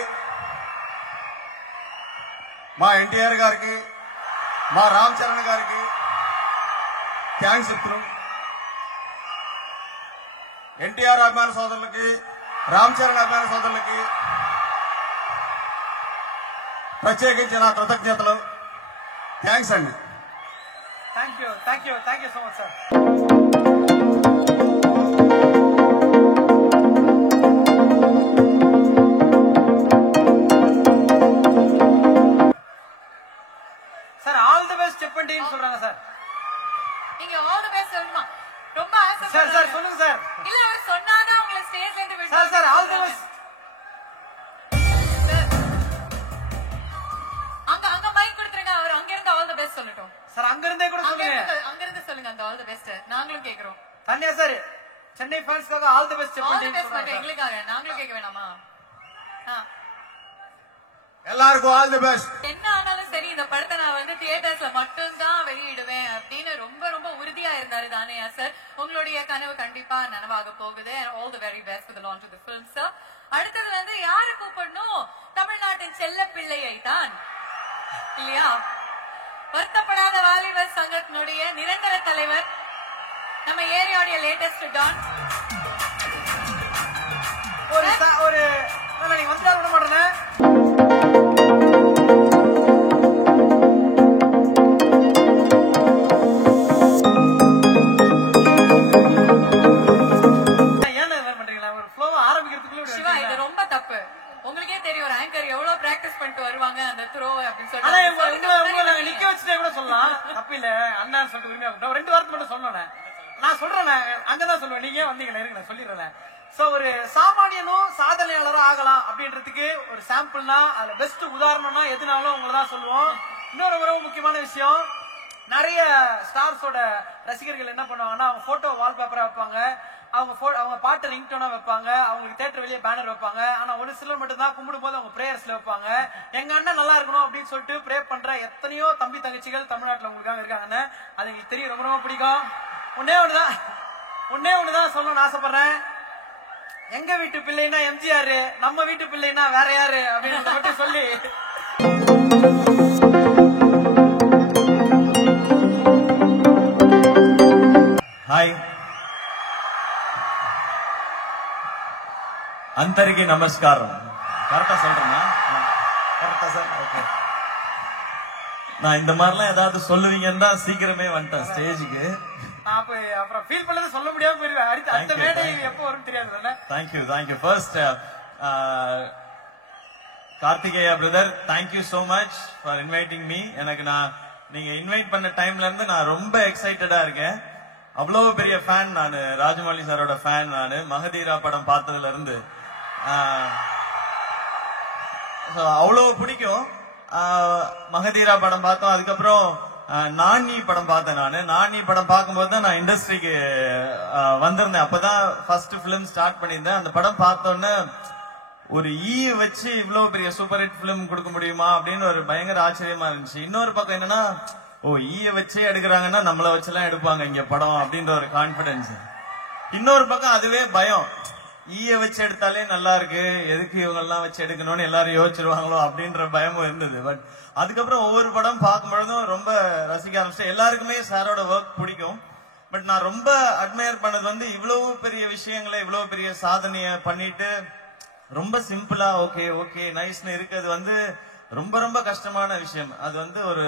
మా ఎన్టీఆర్ గారికి, మా రామ్ చరణ్ గారికి థ్యాంక్స్ చెప్తున్నాం. ఎన్టీఆర్ అభిమాన సోదరులకి, రామ్ చరణ్ అభిమాన సోదరులకి ప్రత్యేకించి నా కృతజ్ఞతలు. థ్యాంక్స్ అండి. Thank you so much, sir. Sir all the best செப்பண்டின்னு சொல்றாங்க சார். நீங்க ஆல் தி பெஸ்ட் சொல்லுமா? ரொம்ப ஆசை சார் சொல்லுங்க சார். இல்ல அவர் சொன்னாதான் உங்களை ஸ்டேஜ்ல இருந்து விடுவாங்க. Sir all the best. அங்க மைக் கொடுத்துருங்க. அவர் அங்க இருந்து ஆல் தி பெஸ்ட் சொல்லட்டும். சார் அங்க இருந்தே கூட சொல்லுங்க. அங்க இருந்து சொல்லுங்க அந்த ஆல் தி பெஸ்ட். நாங்களும் கேக்குறோம். தன்யா சார் சென்னை ஃபேன்ஸ்க்காக ஆல் தி பெஸ்ட் செப்பண்டின்னு சொல்றாங்க. எங்களுக்காக நாங்களும் கேட்க வேணாமா? எல்லாருக்கும் ஆல் தி பெஸ்ட். என்ன ஆனாலும் சரி இந்த படத்தை நான் வந்து தியேட்டர்ஸ்ல மட்டும்தான் வெளியிடுவேன் அப்படின்னு ரொம்ப ரொம்ப உறுதியா இருந்தாரு தானையா சார். உங்களுடைய கனவு கண்டிப்பா நனவாக போகுது. All the very best for the launch of the film sir. அடுத்தது வந்து யாரை கூப்பிடணும்? தமிழ்நாட்டின் செல்ல பிள்ளையை தான் இல்லையா? வருத்தப்படாத வாலிபர் சங்கத்தினுடைய நிரந்தர தலைவர், நம்ம ஏரியாவுடைய லேட்டஸ்ட் டான். ஒரு நீங்க வந்து விட மாட்டேன். சிவா இது ரொம்ப தப்பு. உங்களுக்கே தெரியும் ஒரு ஆங்கர் எவ்வளவு பிராக்டிஸ் பண்ணிட்டு வருவாங்க அந்த த்ரோ அப்படின்னு சொல்லிட்டு நிக்க வச்சுட்டே கூட சொல்லலாம். தப்பு இல்ல அண்ணா சொல்லிட்டு ரெண்டு வார்த்தை மட்டும் சொல்லணும். நான் சொல்றேன், அங்கதான் சொல்லுவேன். நீங்க வந்தீங்களா இருக்கு நான் சொல்லிடுறேன். சோ ஒரு சாமானியனும் சாதனையாளரும் ஆகலாம் அப்படின்றதுக்கு ஒரு சாம்பிள்னா அதுல பெஸ்ட் உதாரணம்னா எதுனாலும் உங்களதான் சொல்லுவோம். இன்னொரு ரொம்ப முக்கியமான விஷயம், நிறைய ஸ்டார்ஸோட ரசிகர்கள் என்ன பண்ணுவாங்கன்னா அவங்க போட்டோ வால்பேப்பரா வைப்பாங்க, அவங்க பாட்டு ரிங்டோனா வைப்பாங்க, அவங்களுக்கு தியேட்டர் வெளியே பேனர் வைப்பாங்க. ஆனா ஒரு சிலர் மட்டும் தான் கும்பிடும் போது அவங்க பிரேயர்ஸ்ல வைப்பாங்க. எங்க அண்ணன் நல்லா இருக்கணும் அப்படின்னு சொல்லிட்டு ப்ரே பண்ற எத்தனையோ தம்பி தங்கச்சிகள் தமிழ்நாட்டுல உங்களுக்காக இருக்காங்கன்னு அது எனக்கு தெரியும். ரொம்ப ரொம்ப பிடிக்கும். ஒன்னே ஒண்ணுதான் சொல்லணும்னு ஆசைப்படுறேன். எங்க வீட்டு பிள்ளைன்னா எம்ஜிஆர், நம்ம வீட்டு பிள்ளைன்னா வேற யாரு அப்படின்னு மட்டும் சொல்லி హాయ్ అందరికీ నమస్కారం. కరెక్టా சொல்றேன்னா? கரெக்டா சார்? ஓகே. நான் இந்த மாதிரிலாம் ஏதாவது சொல்லுவீங்கன்னா சீக்கிரமே வந்துட்டேன் ஸ்டேஜுக்கு. அப்புறம் ஃபீல் பண்ணது சொல்ல முடியாம போயிருவேன். அடுத்த மேடை எப்போ வரும் தெரியாது. Thank you. First Karthikeya brother, thank you so much for inviting me. நீங்க இன்வைட் பண்ண டைம்ல இருந்து நான் ரொம்ப எக்ஸைட்டடா இருக்கேன். அவ்வளவு பெரிய ஃபேன் நானு, ராஜமௌலி சாரோட ஃபேன் நானு. மகதீரா படம் பார்த்ததுல இருந்து அவ்வளவு பிடிக்கும். மகதீரா படம் பார்த்தோம், அதுக்கப்புறம் நானி படம் பார்த்தேன். நானி படம் பார்க்கும்போது தான் நான் இண்டஸ்ட்ரிக்கு வந்திருந்தேன். அப்பதான் ஃபர்ஸ்ட் பிலிம் ஸ்டார்ட் பண்ணியிருந்தேன். அந்த படம் பார்த்தோன்னே ஒரு ஈய வச்சு இவ்வளவு பெரிய சூப்பர் ஹிட் பிலிம் கொடுக்க முடியுமா அப்படின்னு ஒரு பயங்கர ஆச்சரியமா இருந்துச்சு. இன்னொரு பக்கம் என்னன்னா, ஈய வச்சே எடுக்கிறாங்கன்னா நம்மள வச்செல்லாம் எடுப்பாங்க இங்க படம் அப்படின்ற ஒரு கான்பிடன்ஸ். இன்னொரு பக்கம் அதுவே பயம், ஈய வச்சு எடுத்தாலே நல்லா இருக்கு, எதுக்கு இவங்க எல்லாம் வச்சு எடுக்கணும்னு எல்லாரும் யோசிச்சிருவாங்களோ அப்படின்ற பயமும் இருந்தது. பட் அதுக்கப்புறம் ஒவ்வொரு படம் பார்க்கும்பொழுதும் ரொம்ப ரசிக்க ஆரம்பிச்சேன். எல்லாருக்குமே சாரோட ஒர்க் பிடிக்கும். பட் நான் ரொம்ப அட்மையர் பண்ணது வந்து இவ்வளவு பெரிய விஷயங்களை, இவ்வளவு பெரிய சாதனைய பண்ணிட்டு ரொம்ப சிம்பிளா ஓகே ஓகே நைஸ்னு இருக்கிறது வந்து ரொம்ப ரொம்ப கஷ்டமான விஷயம். அது வந்து ஒரு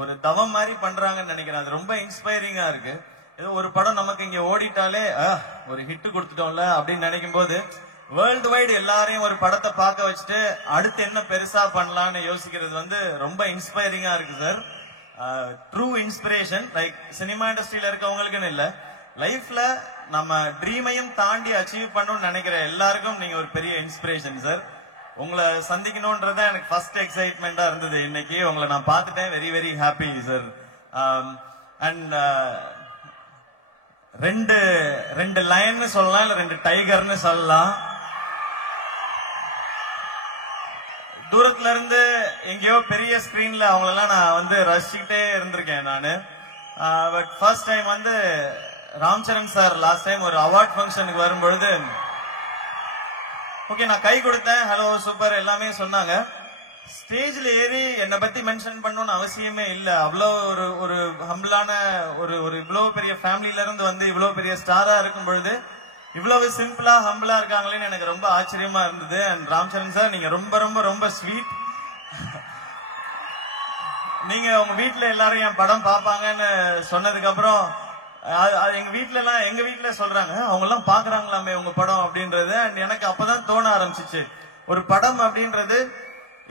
ஒரு தவம் மாதிரி பண்றாங்கன்னு நினைக்கிறேன். அது ரொம்ப இன்ஸ்பைரிங்கா இருக்கு. ஏதோ ஒரு படம் நமக்கு இங்க ஓடிட்டாலே ஒரு ஹிட் கொடுத்துட்டோம்ல அப்படின்னு நினைக்கும் போது வேர்ல்டு வைடு எல்லாரையும் ஒரு படத்தை பார்க்க வச்சுட்டு அடுத்து என்ன பெருசா பண்ணலாம்னு யோசிக்கிறது வந்து ரொம்ப இன்ஸ்பைரிங்கா இருக்கு sir. True inspiration. Like cinema இண்டஸ்ட்ரியில இருக்கவங்களுக்குன்னு இல்ல, லைஃப்ல நம்ம ட்ரீமையும் தாண்டி அச்சீவ் பண்ணணும்னு நினைக்கிற எல்லாருக்கும் நீங்க ஒரு பெரிய இன்ஸ்பிரேஷன் சார். உங்களை சந்திக்கணும்ன்றத எனக்கு ஃபர்ஸ்ட் எக்ஸைட்மெண்டா இருந்தது. இன்னைக்கு உங்களை நான் பார்த்துட்டேன். Very very happy sir. And ரெண்டு லயன்னு சொல்லலாம், இல்ல 2 டைகர்னு சொல்லலாம். தூரத்துல இருந்து எங்கேயோ பெரிய ஸ்கிரீன்ல அவங்களெல்லாம் நான் வந்து ரசிச்சுக்கிட்டே இருந்திருக்கேன் நானு. பட் ஃபர்ஸ்ட் டைம் வந்து Ram Charan sir last time ஒரு அவார்ட் ஃபங்க்ஷனுக்கு வரும்பொழுது ஓகே நான் கை கொடுத்தேன், ஹலோ சூப்பர் எல்லாமே சொன்னாங்க. ஸ்டேஜ்ல ஏறி என்னை பத்தி மென்ஷன் பண்ணணும்னு அவசியமே இல்ல. அவ்வளோ ஒரு ஒரு ஹம்பிளான ஒரு இவ்வளவு பெரிய ஃபேமிலில இருந்து வந்து இவ்வளவு பெரிய ஸ்டாரா இருக்கும் பொழுது இவ்வளவு சிம்பிளா ஹம்பிளா இருக்காங்களேன்னு எனக்கு ரொம்ப ஆச்சரியமா இருந்தது. அண்ட் ராம் சரண் சார் நீங்க ரொம்ப ரொம்ப ரொம்ப ஸ்வீட். நீங்க உங்க வீட்டுல எல்லாரும் என் படம் பாப்பாங்கன்னு சொன்னதுக்கு அப்புறம் எங்க வீட்டுல சொல்றாங்க அவங்க எல்லாம் பாக்குறாங்களாமே உங்க படம் அப்படின்றது. அண்ட் எனக்கு அப்பதான் தோண ஆரம்பிச்சிச்சு ஒரு படம் அப்படின்றது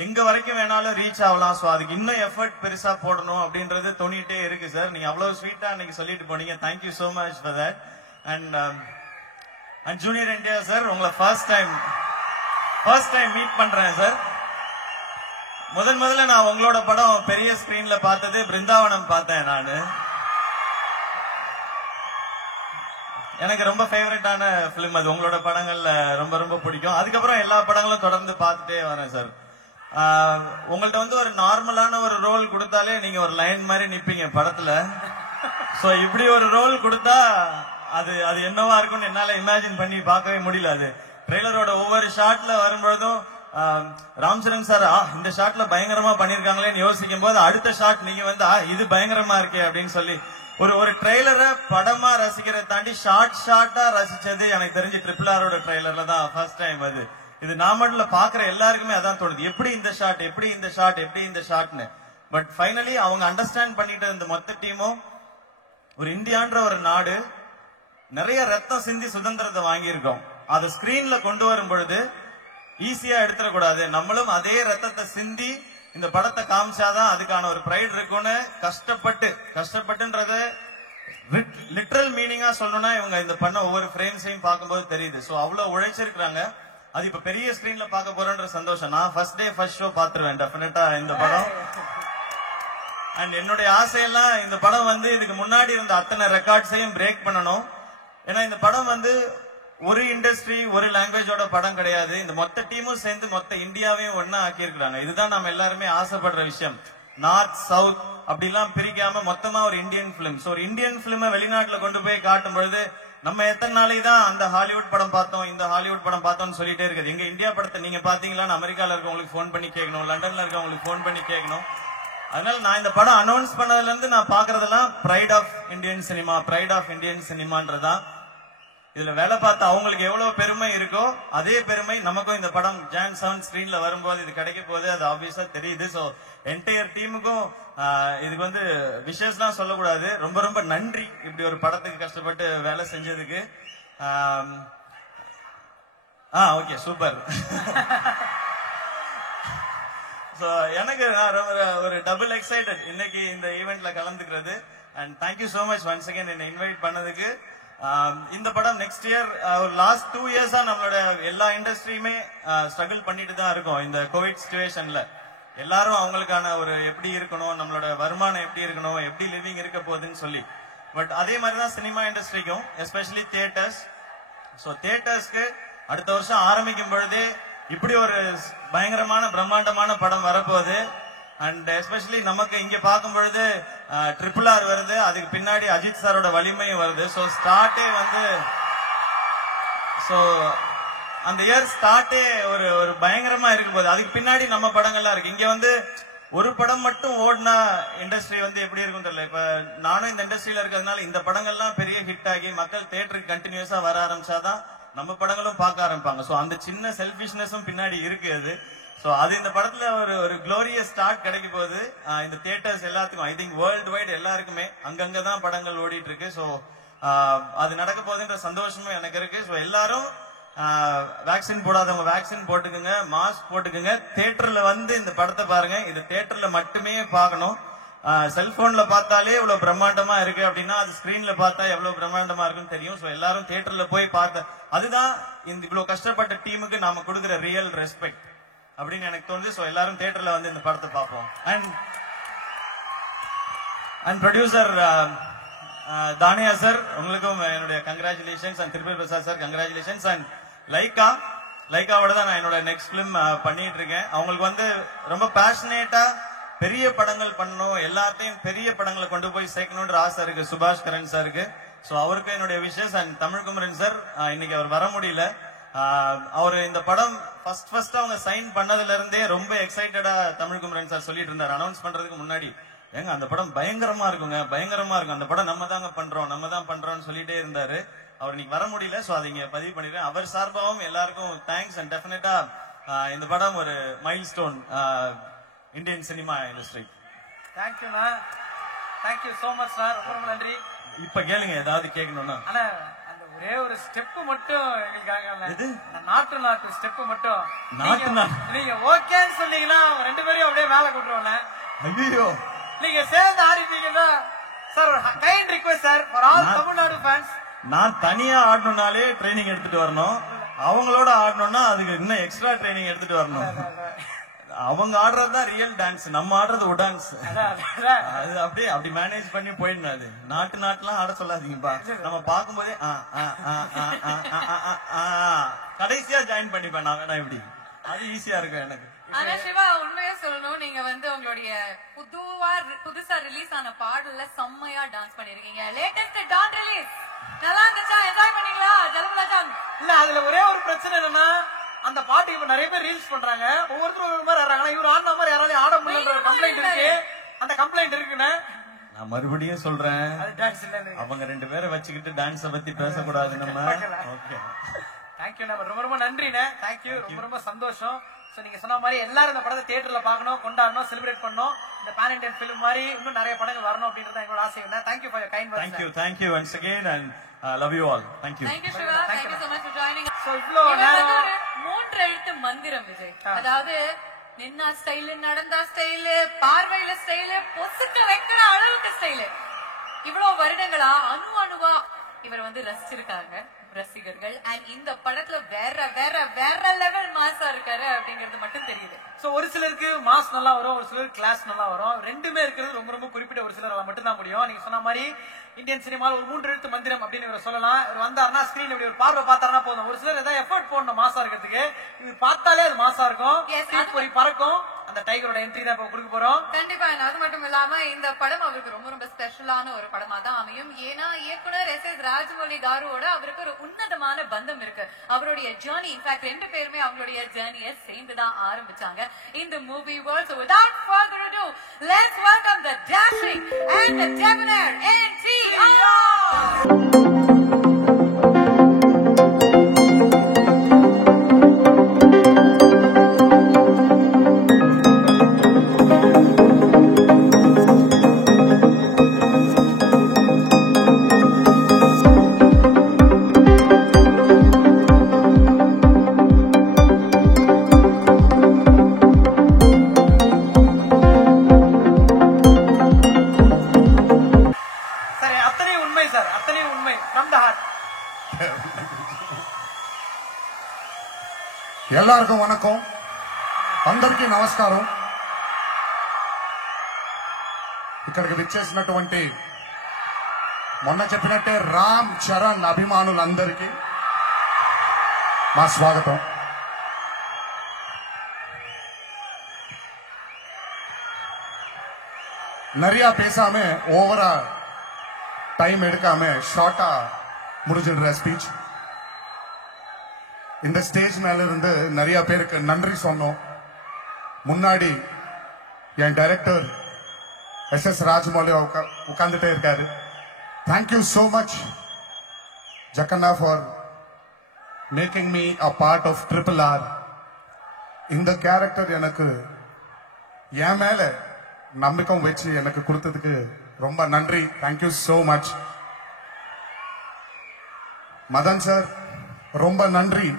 எங்க வரைக்கும் வேணாலும் ரீச் ஆகலாம். சோ அதுக்கு இன்னும் எஃபர்ட் பெருசா போடணும் அப்படின்றது தோணிட்டே இருக்கு சார். நீங்க அவ்வளவு ஸ்வீட்டா இன்னைக்கு சொல்லிட்டு போனீங்க. Thank you so much for that. And junior NTR sir உங்களை ஃபர்ஸ்ட் டைம் மீட் பண்றேன் சார். முதல்ல நான் உங்களோட படம் பெரிய ஸ்கிரீன்ல பார்த்தது பிருந்தாவனம் பார்த்தேன் நானு. எனக்கு ரொம்ப ஃபேவரட்டான பிலிம் அது. உங்களோட படங்கள்ல ரொம்ப ரொம்ப பிடிக்கும். அதுக்கப்புறம் எல்லா படங்களும் தொடர்ந்து பார்த்துட்டே வரேன் சார். உங்கள்ட்ட வந்து ஒரு நார்மலான ஒரு ரோல் கொடுத்தாலே நீங்க ஒரு லைன் மாதிரி நிப்பீங்க படத்துல. சோ இப்படி ஒரு ரோல் கொடுத்தா அது அது என்னவா இருக்கும்னு என்னால இமேஜின் பண்ணி பார்க்கவே முடியல. அது ட்ரெய்லரோட ஒவ்வொரு ஷாட்ல வரும்பொழுதும் ராம் சரண் சார் இந்த ஷாட்ல பயங்கரமா பண்ணிருக்காங்களேன்னு யோசிக்கும் போது அடுத்த ஷாட் நீங்க வந்து இது பயங்கரமா இருக்கே அப்படின்னு சொல்லி ஒரு ட்ரெய்லரை படமா ரசிக்கிறத தாண்டி ஷார்ட்டா ரசிச்சது எனக்கு தெரிஞ்சு RRR ட்ரெய்லர்ல தான் ஃபர்ஸ்ட் டைம். அது இது நாமல்ல பாக்குற எல்லாருக்குமே அதான் தோணுது, எப்படி இந்த ஷாட்னு. பட் ஃபைனலி அவங்க அண்டர்ஸ்டாண்ட் பண்ணிட்டு இந்த மொத்த டீமும் ஒரு இந்தியான்ற ஒரு நாடு நிறைய ரத்தம் சிந்தி சுதந்திரத்தை வாங்கியிருக்கோம். அதை ஸ்கிரீன்ல கொண்டு வரும் பொழுது ஈஸியா எடுத்துடக்கூடாது. நம்மளும் அதே ரத்தத்தை சிந்தி இந்த படத்தை காமிச்சாதான் அதுக்கான ஒரு பிரைட் இருக்கும்னு கஷ்டப்பட்டுன்றது லிட்டரல் மீனிங்கா சொல்லணும்னா இவங்க இந்த பண்ண ஒவ்வொரு ஃப்ரேம்ஸையும் பார்க்கும்போது தெரியுது. சோ அவ்வளவு உழைச்சிருக்காங்க. அது இப்ப பெரிய ஸ்கிரீன்ல பார்க்க போறேன்ற சந்தோஷம். நான் ஃபர்ஸ்ட் ஷோ பாத்துருவேன் டெஃபினட்டா இந்த படம். அண்ட் என்னுடைய ஆசையெல்லாம் இந்த படம் வந்து இதுக்கு முன்னாடி இருந்த அத்தனை ரெக்கார்ட்ஸையும் பிரேக் பண்ணணும். ஏன்னா இந்த படம் வந்து ஒரு இண்டஸ்ட்ரி ஒரு லாங்குவேஜோட படம் கிடையாது. இந்த மொத்த டீமும் சேர்ந்து மொத்த இந்தியாவையும் ஒன்னா ஆக்கி இருக்கிறாங்க. இதுதான் நம்ம எல்லாருமே ஆசைப்படுற விஷயம். நார்த் சவுத் அப்படிலாம் பிரிக்காம மொத்தமா ஒரு இந்தியன் பிலிம். சோ ஒரு இந்தியன் பிலிமை வெளிநாட்டுல கொண்டு போய் காட்டும் பொழுது நம்ம எத்தனை நாளைக்கு தான் அந்த ஹாலிவுட் படம் பார்த்தோம் இந்த ஹாலிவுட் படம் பார்த்தோம்னு சொல்லிட்டே இருக்குது. எங்க இந்தியா படத்தை நீங்க பாத்தீங்களான்னு அமெரிக்கால இருக்கவங்களுக்கு போன் பண்ணி கேட்கணும், லண்டன்ல இருக்கவங்களுக்கு போன் பண்ணி கேட்கணும். அதனால நான் இந்த படம் அனௌன்ஸ் பண்ணதுல இருந்து நான் பாக்குறதெல்லாம் பிரைட் ஆஃப் இந்தியன் சினிமான்றதான். இதுல வேலை பார்த்த அவங்களுக்கு எவ்வளவு பெருமை இருக்கோ அதே பெருமை நமக்கும் இந்த படம் Jan 7 ஸ்கிரீன்ல வரும்போது இது கிடைக்க போது அது ஆப்வியஸா தெரியுது. சோ என்டையர் டீமுக்கும் இதுக்கு வந்து விஷயம்லாம் சொல்லக்கூடாது. ரொம்ப ரொம்ப நன்றி இப்படி ஒரு படத்துக்கு கஷ்டப்பட்டு வேலை செஞ்சதுக்கு. Okay super. சோ எனக்கு ஒரு டபுள் எக்ஸைட்டட் இன்னைக்கு இந்த ஈவெண்ட்ல கலந்துக்கிறது. And thank you so much once again என்னை இன்வைட் பண்ணதுக்கு. இந்த படம் நெக்ஸ்ட் இயர் ஒரு லாஸ்ட் 2 இயர்ஸா நம்மளோட எல்லா இண்டஸ்ட்ரியுமே ஸ்ட்ரகிள் பண்ணிட்டு தான் இருக்கோம். இந்த கோவிட் சிச்சுவேஷன்ல எல்லாரும் அவங்களுக்கான ஒரு எப்படி இருக்கணும், நம்மளோட வருமானம் எப்படி இருக்கணும், எப்படி லிவிங் இருக்க போகுதுன்னு சொல்லி. பட் அதே மாதிரிதான் சினிமா இண்டஸ்ட்ரிக்கும் எஸ்பெஷலி தியேட்டர்ஸ். ஸோ தியேட்டர்ஸ்க்கு அடுத்த வருஷம் ஆரம்பிக்கும் பொழுது இப்படி ஒரு பயங்கரமான பிரம்மாண்டமான படம் வரப்போகுது. அண்ட் எஸ்பெஷலி நமக்கு இங்க பார்க்கும் பொழுது RRR வருது, அதுக்கு பின்னாடி அஜித் சாரோட வலிமையும் வருது. ஸோ ஸ்டார்டே வந்து அந்த இயர் ஸ்டார்டே ஒரு பயங்கரமா இருக்கும் போது அதுக்கு பின்னாடி நம்ம படங்கள்லாம் இருக்கு. இங்க வந்து ஒரு படம் மட்டும் ஓடினா இண்டஸ்ட்ரி வந்து எப்படி இருக்கும் தெரியல. இப்ப நானும் இந்த இண்டஸ்ட்ரியில இருக்கிறதுனால இந்த படங்கள்லாம் பெரிய ஹிட் ஆகி மக்கள் தியேட்டருக்கு கண்டினியூஸா வர ஆரம்பிச்சாதான் நம்ம படங்களும் பார்க்க ஆரம்பிப்பாங்க. சோ அந்த சின்ன செல்ஃபிஷ்னஸும் பின்னாடி இருக்கு அது. சோ அது இந்த படத்துல ஒரு குளோரியஸ் ஸ்டார்ட் கிடைக்க போகுது. இந்த தியேட்டர்ஸ் எல்லாத்துக்கும், ஐ திங்க் வேர்ல்டு வைட் எல்லாருக்குமே அங்கங்கதான் படங்கள் ஓடிட்டு இருக்கு. சோ அது நடக்க போகுதுன்ற சந்தோஷமும் எனக்கு இருக்கு. சோ எல்லாரும் வேக்சின் போடாதவங்க வேக்சின் போட்டுக்குங்க, மாஸ்க் போட்டுக்குங்க. தியேட்டர்ல வந்து இந்த படத்தை பாருங்க. இது தியேட்டர்ல மட்டுமே பார்க்கணும். செல்போன்ல பார்த்தாலே இவ்வளவு பிரம்மாண்டமா இருக்கு அப்படின்னா அது ஸ்கிரீன்ல பார்த்தா எவ்வளவு பிரம்மாண்டமா இருக்குன்னு தெரியும். சோ எல்லாரும் தியேட்டர்ல போய் பார்த்த அதுதான் இந்த இவ்வளவு கஷ்டப்பட்ட டீமுக்கு நாம கொடுக்குற ரியல் ரெஸ்பெக்ட் அப்படின்னு எனக்கு தோணுது. சோ எல்லாரும் தியேட்டர்ல வந்து இந்த படத்தை பார்ப்போம். அண்ட் ப்ரொடியூசர் தானியா சார், உங்களுக்கும் என்னுடைய congratulations. And Tirupati Prasad sir congratulations. And லைக்காவோட தான் நான் என்னோட நெக்ஸ்ட் பிலிம் பண்ணிட்டு இருக்கேன். அவங்களுக்கு வந்து ரொம்ப பேஷனேட்டா பெரிய படங்கள் பண்ணணும், எல்லாத்தையும் பெரிய படங்களை கொண்டு போய் சேர்க்கணும்ன்ற ஆசை இருக்கு சுபாஷ் கரன் சாருக்கு. சோ அவருக்கு என்னுடைய விஷஸ். அண்ட் தமிழ்குமரன் சார் இன்னைக்கு அவர் வர முடியல. அவர் இந்த படம் ஃபர்ஸ்ட் அவங்க சைன் பண்ணதுல இருந்தே ரொம்ப எக்ஸைட்டடா தமிழ்குமரன் சார் சொல்லிட்டு இருந்தார் அனௌன்ஸ் பண்றதுக்கு முன்னாடி. ஏங்க அந்த படம் பயங்கரமா இருக்குங்க, பயங்கரமா இருக்கும், அந்த படம் நம்ம தான் பண்றோம்னு சொல்லிட்டே இருந்தாரு. அவர் இன்னைக்கு வர முடியல. சோ அதை இங்க பதிவு பண்ணிடுறேன். அவர் சார்பாகவும் எல்லாருக்கும் தேங்க்ஸ். அண்ட் டெஃபினட்டா இந்த படம் ஒரு mile stone Indian cinema industry. தேங்க்யூண்ணா, தேங்க்யூ சோ மச் சார், ரொம்ப நன்றி. இப்ப கேளுங்க ஏதாவது கேட்கணும்னா. ஆனா அந்த ஒரே ஒரு ஸ்டெப் மட்டும் நாட்டு ஸ்டெப் மட்டும் நீங்க ஓகேன்னு சொன்னீங்கன்னா ரெண்டு பேரையும் அப்படியே மேல கொண்டுருவாங்க. ஐயோ நீங்க சேர்ந்து ஆடிட்டீங்கன்னா சார் ஒரு kind request sir for all Tamil Nadu fans. நான் தனியா ஆடணும்னாலே ட்ரைனிங் எடுத்துட்டு வரணும், அவங்களோட ஆடணும்னா அதுக்கு இன்னும் எக்ஸ்ட்ரா ட்ரைனிங் எடுத்துட்டு வரணும். அவங்க ஆடுறதுதான் ரியல் டான்ஸ், நம்ம ஆடுறது உடான்ஸ். அது அப்படியே அப்படி மேனேஜ் பண்ணி போயிடணும். அது நாட்டுலாம் ஆட சொல்லாதீங்கப்பா. நம்ம பார்க்கும் போதே கடைசியா ஜாயின் பண்ணிப்பேன் நான் வேணா, இப்படி அது ஈஸியா இருக்கும் எனக்கு. ஆனா சிவா உண்மையா சொல்லணும், நீங்க வந்து உங்களுடைய புதுசா ரிலீஸ் ஆன பாடல்ல செம்மையா டான்ஸ் பண்ணிருக்கீங்க. லேட்டஸ்ட் டான் ரிலீஸ் நல்லா இருந்துச்சா? என்ஜாய் பண்ணீங்களா? ஜலமலஜாம் இல்ல அதுல ஒரே ஒரு பிரச்சனை என்னன்னா அந்த பாட்டு இப்ப நிறைய பேர் ரீல்ஸ் பண்றாங்க, ஒவ்வொருத்தரும் ஒரு மாதிரி ஆடுறாங்க. இவர் ஆடின மாதிரி யாராலையும் ஆட முடியல கம்ப்ளைண்ட் இருக்கு. அந்த கம்ப்ளைண்ட் இருக்குன்னு நான் மறுபடியும் சொல்றேன், அவங்க ரெண்டு பேரை வச்சுக்கிட்டு டான்ஸ பத்தி பேசக்கூடாது நம்ம. ஓகே தேங்க்யூ, ரொம்ப ரொம்ப நன்றிண்ணே. தேங்க்யூ, ரொம்ப ரொம்ப சந்தோஷம். சோ நீங்க சொன்ன மாதிரி எல்லாரும் இந்த படத்தை தியேட்டர்ல பார்க்கணும், கொண்டாடணும், செலிப்ரேட் பண்ணணும். இந்த பேன் இண்டியன் பிலிம் மாதிரி இன்னும் நிறைய படங்கள் வரணும் அப்படின்றது எங்களோட ஆசை. Thank you for your kind words. Thank you once again and love you all. Thank you. Thank you Shiva, thank you so much for joining us. So இவ்ளோ நேரம் மூன்று எழுத்து மந்திரம் விஜய், அதாவது நின்னா ஸ்டைல், நடந்தா ஸ்டைல், பார்வையில ஸ்டைல், பொசுக்க வைக்கிற அளவுக்கு ஸ்டைல். இவ்வளவு வருடங்களா அணுவா இவர் வந்து ரசிச்சிருக்காங்க ரசிகர்கள். அண்ட் இந்த படத்துல வேற வேற வேற லெவல் மாசா இருக்காரு அப்படிங்கிறது மட்டும் தெரியுது. சோ ஒரு சிலருக்கு மாஸ் நல்லா வரும், ஒரு சிலருக்கு கிளாஸ் நல்லா வரும். ரெண்டுமே இருக்கிறது ரொம்ப ரொம்ப குறிப்பிட்ட ஒரு சிலரால மட்டும் தான் முடியும். நீங்க சொன்ன மாதிரி இந்தியன் சினிமாவில் ஒரு 3 எழுத்து மந்திரம் அப்படின்னு இவர் சொல்லலாம். இவர் வந்தாருன்னா ஸ்கிரீன் இப்படி ஒரு பார்வை பார்த்தாருன்னா போதும். ஒரு சிலர் ஏதாவது எஃபர்ட் போடணும் மாசா இருக்கிறதுக்கு, இவர் பார்த்தாலே அது மாசா இருக்கும், பொறி பறக்கும். அந்த டைகரோட என்ட்ரி தான் இப்ப கொடுக்க போறோம். கண்டிப்பா. அது மட்டும் இல்லாம இந்த படம் அவருக்கு ரொம்ப ரொம்ப ஸ்பெஷலான ஒரு படமா தான் அமையும். ஏன்னா இயக்குனர் எஸ்.எஸ். ராஜமௌலி காருவோட அவருக்கு ஒரு உன்னதமான பந்தம் இருக்கு. அவருடைய ஜர்னி, இன்ஃபேக்ட் ரெண்டு பேருமே அவங்களுடைய ஜர்னியை சேர்ந்துதான் ஆரம்பிச்சாங்க இந்த movie world. So without further ado, let's welcome the dashing and the debonair NTR. எல்லாருக்கும் வணக்கம், అందరికీ నమస్కారం. ఇక్కడికి విచ్చేసినటువంటి మొన్న చెప్పినట్టే రామ్ చరణ్ అభిమానులందరికీ మా స్వాగతం. நிறைய பேசாம ஓவரா டைம் எடுக்காம ஷார்ட்டா முடிஞ்சிடுற ஸ்பீச். இந்த ஸ்டேஜ் மேல இருந்து நிறைய பேருக்கு நன்றி சொன்னோம். முன்னாடி என் டைரக்டர் எஸ்.எஸ். ராஜமௌலி உட்கார்ந்துட்டே இருக்காரு. Thank you so much Jakkanna for making me a part of RRR. இந்த கேரக்டர் எனக்கு என் மேல நம்பிக்கை வச்சு எனக்கு கொடுத்ததுக்கு ரொம்ப நன்றி. Thank you so much. Madan sir ரொம்ப நன்றி.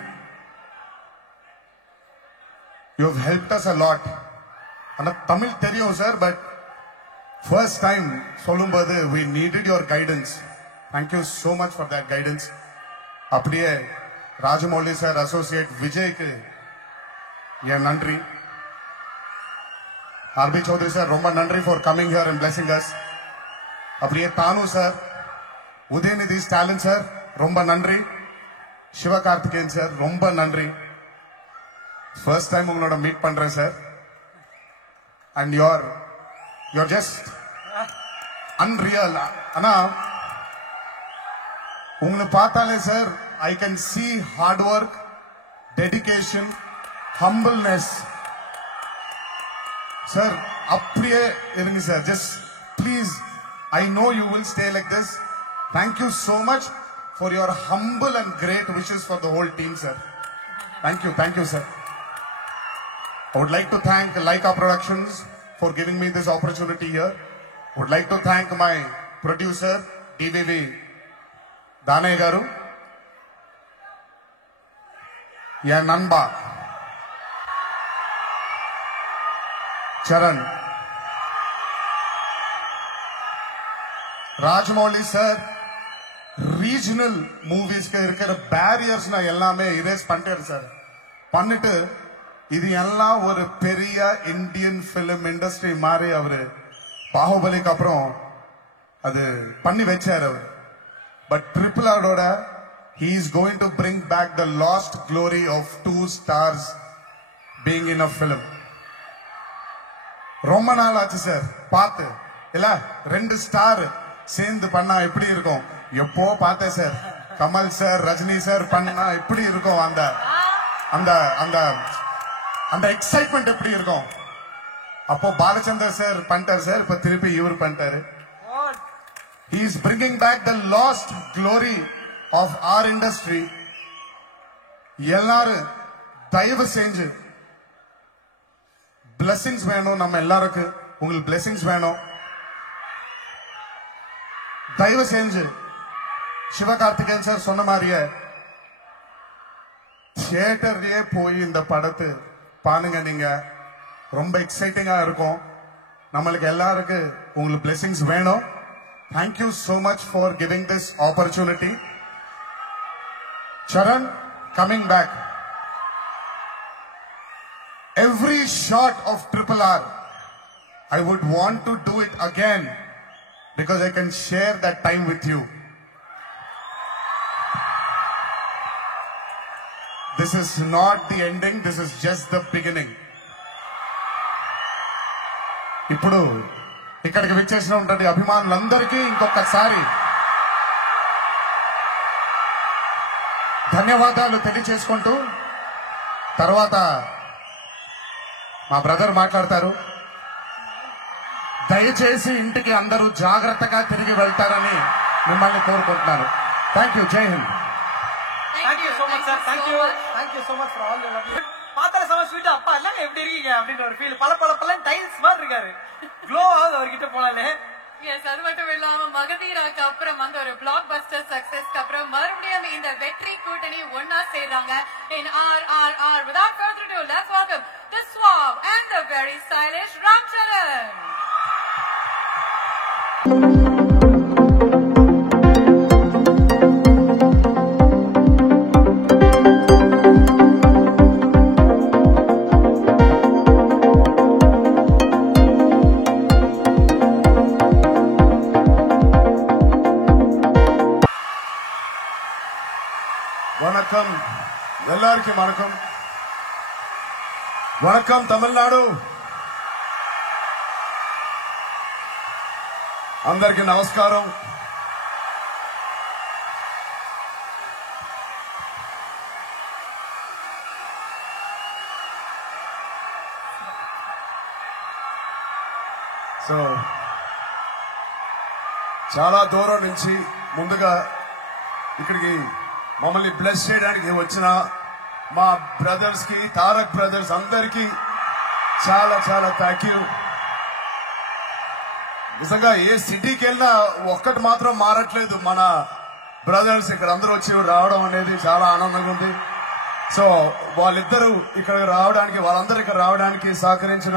You have helped us a lot. ஆனா தமிழ் தெரியும் சார், பட் ஃபர்ஸ்ட் டைம் சொல்லும்போது we needed your guidance. Thank you so much for that guidance. அப்படியே ராஜமௌலி சார், அசோசியேட் விஜய்க்கு என் நன்றி. ஆர்பி சௌத்ரி சார் ரொம்ப நன்றி for coming here and blessing us. அப்படியே தானு sir, Udhayanidhi Stalin sir ரொம்ப நன்றி. சிவகார்த்திகேயன் சார் ரொம்ப நன்றி. ஃபர்ஸ்ட் டைம் உங்களோட மீட் பண்றேன் sir. And you're just unreal. ஆனா உங்களை பார்த்தாலே sir I can see hard work, dedication, humbleness. Sir அப்படியே இருங்க sir. just please, I know you will stay like this. Thank you so much for your humble and great wishes for the whole team, sir. Thank you sir. I would like to thank Laika Productions for giving me this opportunity here. I would like to thank my producer DVV Dane garu, ya nanba Charan, Rajmouli sir. Regional மூவிஸ்க்கு இருக்கிற barriers நான் எல்லாமே erase பண்ணிட்டேன் sir. பண்ணிட்டு இது எல்லாம் ஒரு பெரிய இந்தியன் பிலிம் இண்டஸ்ட்ரி மாதிரி அவரு பாகுபலிக்கு அப்புறம் அது பண்ணி வச்சார் அவர். பட் RRRோட he is going to bring back the lost glory of 2 stars being in a film. ரொம்ப நாள் ஆச்சு சார் பார்த்து. இல்ல 2 ஸ்டார் சேர்ந்து பண்ணா எப்படி இருக்கும்? எப்போ பார்த்தேன் sir, Kamal sir, Rajini sir பண்ணா எப்படி இருக்கும்? அந்த அந்த அந்த அந்த எக்ஸைட்மெண்ட் எப்படி இருக்கும்? அப்போ பாலச்சந்தர் சார் பண்ணிட்டாரு சார், இப்ப திருப்பி இவர் பண்ணிட்டாரு. He is bringing back the lost glory of our industry. எல்லாரும் தயவு செஞ்சு blessings வேணும். நம்ம எல்லாருக்கும் உங்களுக்கு blessings வேணும். தயவு செஞ்சு சிவகார்த்திகேயன் சார் சொன்ன மாதிரியே தியேட்டர்லயே போய் இந்த படத்தை பாருங்க. நீங்க ரொம்ப எக்ஸைட்டிங்கா இருக்கும். நம்மளுக்கு எல்லாருக்கும் உங்களுக்கு blessings வேணும். Thank you so much for giving this opportunity. Charan, coming back. Every shot of RRR, I would want to do it again because I can share that time with you. This is not the ending, this is just the beginning. ఇప్పుడు ఇక్కడికి విచ్చేసినటువంటి అభిమానులందరికీ ఇంకొకసారి ధన్యవాదాలు తెలియజేసుకుంటూ తర్వాత మా brother మాట్లాడతారు. దయచేసి ఇంటికి అందరూ జాగ్రత్తగా తిరిగి వెళ్తారని మిమ్మల్ని కోరుకుంటున్నాను. Thank you. జై Hind. Thank you so much sir. Thank you so much for all your love. பாத்தால சம ஸ்வீட். அப்பா எல்லாம் எப்படி இருக்கீங்க அப்படின்ற ஒரு ஃபீல். பல டைல்ஸ் மாதிரி இருக்காரு. க்ளோ ஆகுது அவர்கிட்ட போனாலே. எஸ், அது மட்டும் இல்லாம மகதீராக்கு அப்புறம் அந்த ஒரு பிளாக் பஸ்டர் சக்சஸ்க்கு அப்புறம் மறுபடியும் இந்த வெற்றி கூட்டணி ஒன்னா சேர்றாங்க. In RRR, without further ado, let's welcome the suave and the very stylish Ramcharan. வணக்கம் எல்லாருக்கும் வணக்கம். வணக்கம் தமிழ்நாடு. అందరికీ నమస్కారం. సో చాలా దూరం నుంచి ముందుగా ఇక్కడికి మమ్మల్ని బ్లెస్ చేయడానికి వచ్చిన మా బ్రదర్స్ కి, తారక్ బ్రదర్స్ అందరికి చాలా చాలా థ్యాంక్ యూ. నిజంగా ఏ సిటీకి వెళ్ళినా ఒక్కటి మాత్రం మారట్లేదు, మన బ్రదర్స్ ఇక్కడ అందరూ వచ్చి రావడం అనేది చాలా ఆనందంగా ఉంది. సో వాళ్ళిద్దరూ ఇక్కడ రావడానికి, వాళ్ళందరూ ఇక్కడ రావడానికి సహకరించిన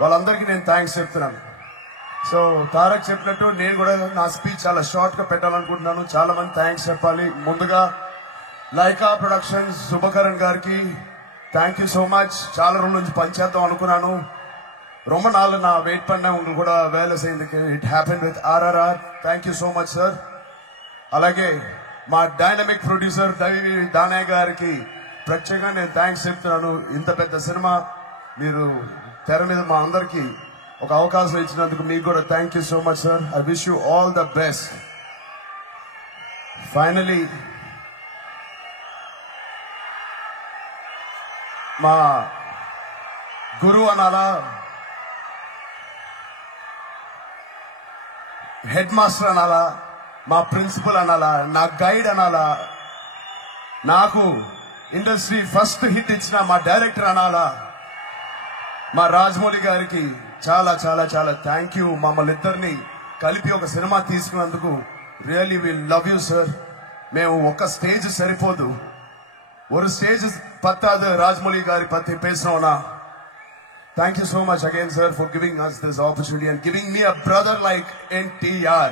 వాళ్ళందరికీ నేను థ్యాంక్స్ చెప్తున్నాను. సో తారక్ చెప్పినట్టు నేను కూడా నా స్పీచ్ చాలా షార్ట్ గా పెట్టాలనుకుంటున్నాను. చాలా మంది థ్యాంక్స్ చెప్పాలి. ముందుగా లైకా ప్రొడక్షన్స్ శుభకరణ్ గారికి థ్యాంక్ యూ సో మచ్. చాలా రోజుల నుంచి పనిచేద్దాం అనుకున్నాను, ரொம்ப நாள் நான் வெயிட் பண்ணேன், உங்களுக்கு கூட வேலை செய்யறதுக்கு. It happen with RRR. Thank you so much sir. అలాగే మా డైనమిక్ ప్రొడ్యూసర్ దానయ్య గారికి ప్రత్యేకంగా నేను థ్యాంక్స్ చెప్తున్నాను. ఇంత పెద్ద సినిమా మీరు తెర మీద మా అందరికి ఒక అవకాశం ఇచ్చినందుకు మీకు కూడా thank you so much sir. I wish you all the best. Finally మా గురువు అనాలా, హెడ్ మాస్టర్ అనాలా, మా ప్రిన్సిపల్ అనాలా, నా గైడ్ అనాలా, నాకు ఇండస్ట్రీ ఫస్ట్ హిట్ ఇచ్చిన మా డైరెక్టర్ అనాలా, మా రాజమౌళి గారికి చాలా చాలా చాలా థ్యాంక్ యూ. మమ్మల్ని ఇద్దరిని కలిపి ఒక సినిమా తీసుకున్నందుకు really will love you sir. మేము ఒక స్టేజ్ సరిపోదు, ஒரு ஸ்டேஜ் பத்தாது ராஜமௌலி காரி பத்தி பேசணும்னா. Thank you so much again sir for giving us this opportunity and giving me a brother like NTR.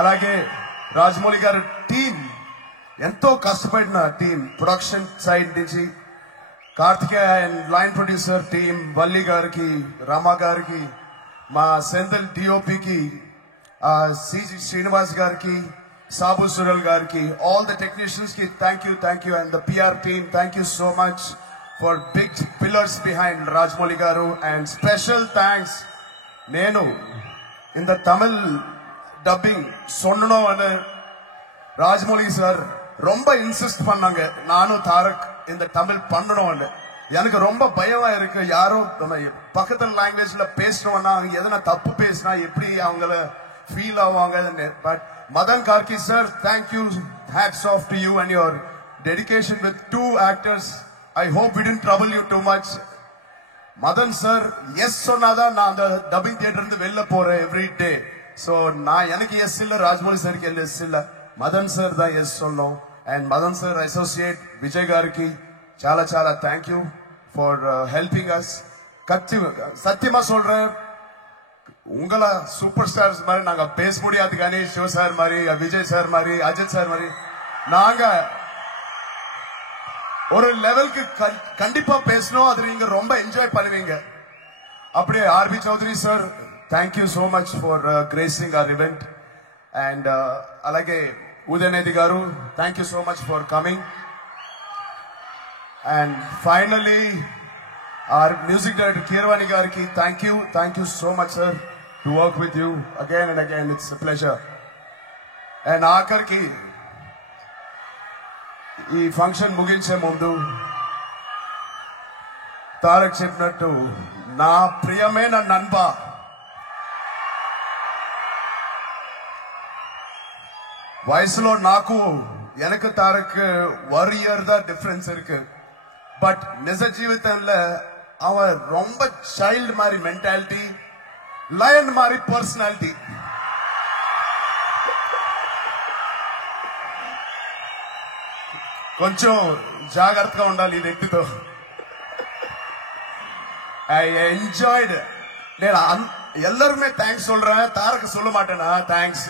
అలాగే రాజమౌళి గారి టీం ఎంతో కష్టపడిన టీం, ప్రొడక్షన్ సైడ్ నుంచి Karthikeya and line producer team, Valli గారికి, రామా గారికి, మా సెంథిల్ డిఓపికి, సిజి శ్రీనివాస్ గారికి, Sabu Sural Garki, all the technicians ki thank you, and the PR team thank you so much for big pillars behind Rajmouli Garu. And special thanks nenu in the Tamil dubbing sonno anu Rajmouli sir romba insist pannanga nanu Tarak in the Tamil pannanum anu. எனக்கு ரொம்ப பயமா இருக்கு, யாரோ பக்கத்து லாங்குவேஜ்ல பேசணும்னா அவங்க எதனா தப்பு பேசினா எப்படி அவங்கள ஃபீல் ஆவாங்க. But Madan Karki sir, thank you, hats off to you and your dedication with 2 actors. I hope we didn't trouble you too much. Madan sir, yes sonada na the dubbing theater irundhu vella pora every day. So na enakku yes illa, Rajmouli sir ku yes illa, Madan sir da yes solnom. And Madan sir associate Vijay Garki chala chala thank you for helping us. சத்தியமா சொல்றேன், உங்கள super stars மாதிரி நாங்க பேச முடியாது, కానీ சிவ sir மாதிரி, Vijay sir மாதிரி, அஜித் சார் மாதிரி நாங்க ஒரு லெவலுக்கு கண்டிப்பா பேசணும். அது நீங்க ரொம்ப என்ஜாய் பண்ணுவீங்க. அப்படியே R B Choudary sir, thank you so much for gracing our event. And అలాగే ఉదయనిధి గారు, thank you so much for coming. And finally our music director Keerwani Garki, thank you so much sir to work with you again and again. It's a pleasure. And aakarki ee function muginche mundu Tarak cheppinattu na priyamaina nanba, vayasulo naaku enakku Tarak 1 year da difference irukku. But நிஜ ஜீவிதம்ல அவன் ரொம்ப child மாதிரி mentality, line மாதிரி personality. కొంచెం జాగ్రత్తగా ఉండాలి ఈ వ్యక్తితో. I enjoyed. నేను எல்லாருமே థ్యాంక్స్ சொல்றேன், తారక్ சொல்ல மாட்டேனா థ్యాంక్స్.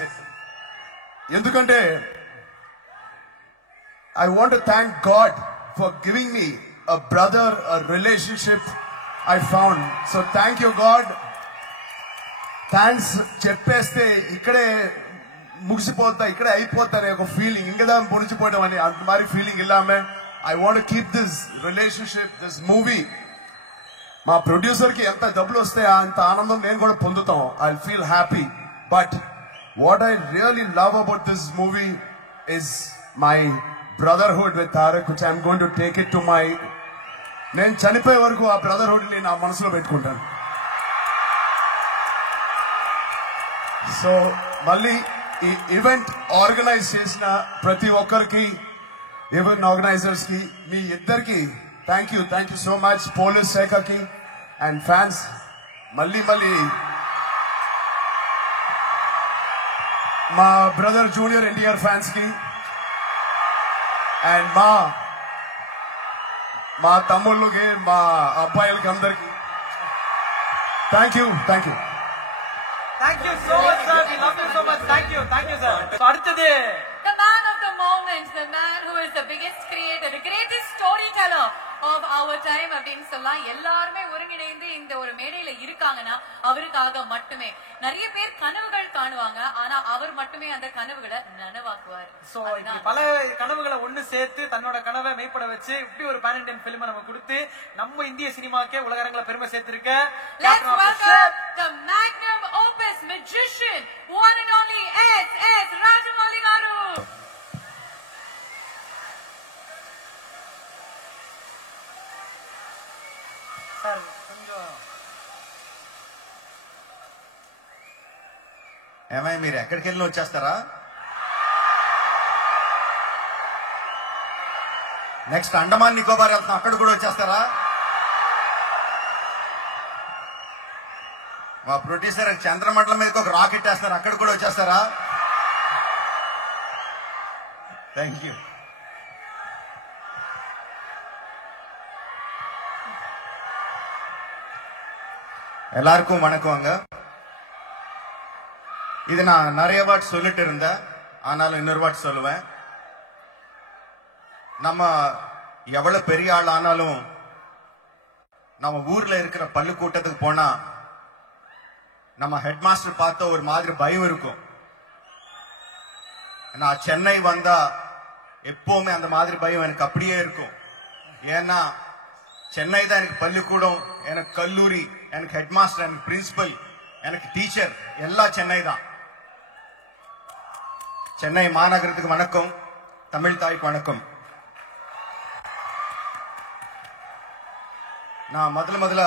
ఎందుకంటే I want to thank God for giving me a brother, a relationship I found. So thank you God. Thanks చెప్పేస్తే ఇక్కడే ముగిసిపోతా, ఇక్కడే అయిపోతానే ఒక ఫీలింగ్, ఇంకదా పొడిచిపోవడం అని అంత మరి ఫీలింగ్ ఇల్లామే. I want to keep this relationship, this movie. మా ప్రొడ్యూసర్ కి ఎంత డబ్బులు వస్తాయో అంత ఆనందం నేను కూడా పొందుతాం. I'll feel happy. But what I really love about this movie is my brotherhood with Tarak, which I'm going to take it to my, నేను చనిపోయే వరకు ఆ బ్రదర్హుడ్ ని నా మనసులో పెట్టుకుంటాను. సో మళ్ళీ ఈ ఈవెంట్ ఆర్గనైజ్ చేసిన ప్రతి ఒక్కరికి, ఈవెంట్ ఆర్గనైజర్స్ కి, మీ ఇద్దరికి thank you so much. Police శాఖకి అండ్ ఫ్యాన్స్ మళ్ళీ మా బ్రదర్ జూనియర్ ఎన్టీఆర్ ఫ్యాన్స్ కి అండ్ మా తమ్ముళ్ళకి, మా అబ్బాయిలకి అందరికి thank you. Thank you so much, sir. We love you so much. Thank you, sir. So, அடுத்தது The man of the moment, the man who is the biggest creator, the greatest storyteller of our time அப்படின்னு சொல்லலாம். எல்லாருமே ஒருங்கிணைந்து இந்த ஒரு மேடையில இருக்காங்கன்னா அவருக்காக மட்டுமே. நிறைய பேர் கனவுகள் காணுவாங்க, ஆனா அவர் மட்டுமே அந்த கனவுகளை நனவாக்குவார். சோ பல கனவுகளை ஒண்ணு சேர்த்து தன்னோட கனவை மெய்ப்பட வச்சு இப்படி ஒரு பேன் இண்டியன் பிலிம் நம்ம கொடுத்து நம்ம இந்திய சினிமாக்கே உலகரங்களை பெருமை சேர்த்திருக்க Let's welcome the magnum opus magician, one and only S. Rajamouli garu. Sir ఏమై మీరు ఎక్కడికి వెళ్ళి వచ్చేస్తారా? నెక్స్ట్ అండమాన్ నికోబార్ వెళ్తాం, అక్కడ కూడా వచ్చేస్తారా? మా ప్రొడ్యూసర్ చంద్రమండలం మీదకి ఒక రాకెట్ వేస్తున్నారు, అక్కడ కూడా వచ్చేస్తారా? Thank you. எல்லாருக்கும் வணக்கங்க. இது நான் நிறைய வாட் சொல்லிட்டு இருந்தேன், ஆனாலும் இன்னொரு வாட் சொல்லுவேன். நம்ம எவ்வளவு பெரிய ஆள் ஆனாலும் நம்ம ஊர்ல இருக்கிற பள்ளிக்கூட்டத்துக்கு போனா நம்ம ஹெட் மாஸ்டர் பார்த்த ஒரு மாதிரி பயம் இருக்கும். நான் சென்னை வந்தா எப்பவுமே அந்த மாதிரி பயம் எனக்கு அப்படியே இருக்கும். ஏன்னா சென்னை தான் எனக்கு பள்ளிக்கூடம், எனக்கு கல்லூரி, எனக்கு ஹெட் மாஸ்டர், எனக்கு பிரின்சிபல், எனக்கு டீச்சர், எல்லாம் சென்னை தான். சென்னை மாநகரத்துக்கு வணக்கம், தமிழ் தாய்க்கு வணக்கம். நான் முதல்ல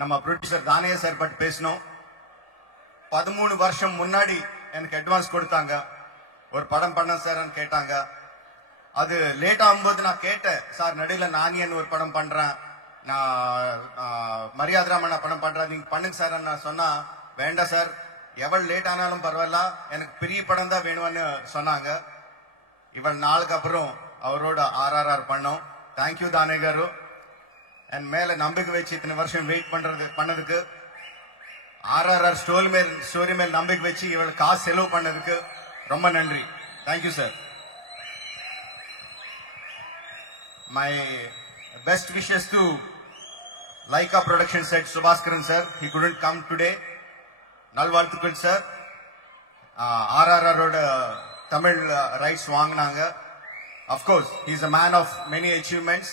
நம்ம ப்ரொடியூசர் தானே சார் பற்றி பேசணும். 13 வருஷம் முன்னாடி எனக்கு அட்வான்ஸ் கொடுத்தாங்க, ஒரு படம் பண்ண சார்ன்னு கேட்டாங்க. அது லேட் ஆகும்போது நான் கேட்டேன், சார் நடுவில் நானியன் ஒரு படம் பண்றேன், நான் மரியாதராமண்ணா படம் பண்றேன், நீங்க பண்ணுங்க சார். நான் சொன்னா வேண்டாம் சார், எவ்வளவு லேட் ஆனாலும் பரவாயில்ல, எனக்கு பெரிய படம் தான் வேணும்னு சொன்னாங்க. இவள் நாளுக்கு அப்புறம் அவரோட RRR பண்ணோம். தேங்க்யூ தானே காரு. என் மேல நம்பிக்கை வச்சு இத்தனை வருஷம் வெயிட் பண்ணதுக்கு, RRR ஸ்டோரி மேல் நம்பிக்கை வச்சு இவள் காசு செலவு பண்ணதுக்கு ரொம்ப நன்றி. Thank you sir. My best wishes to Laika Production Set Subhaskaran sir. He couldn't come today. Nalvalthukul sir. RRR ஓட தமிழ் ரைட்ஸ் வாங்கினாங்க. Of course, he is a man of many achievements.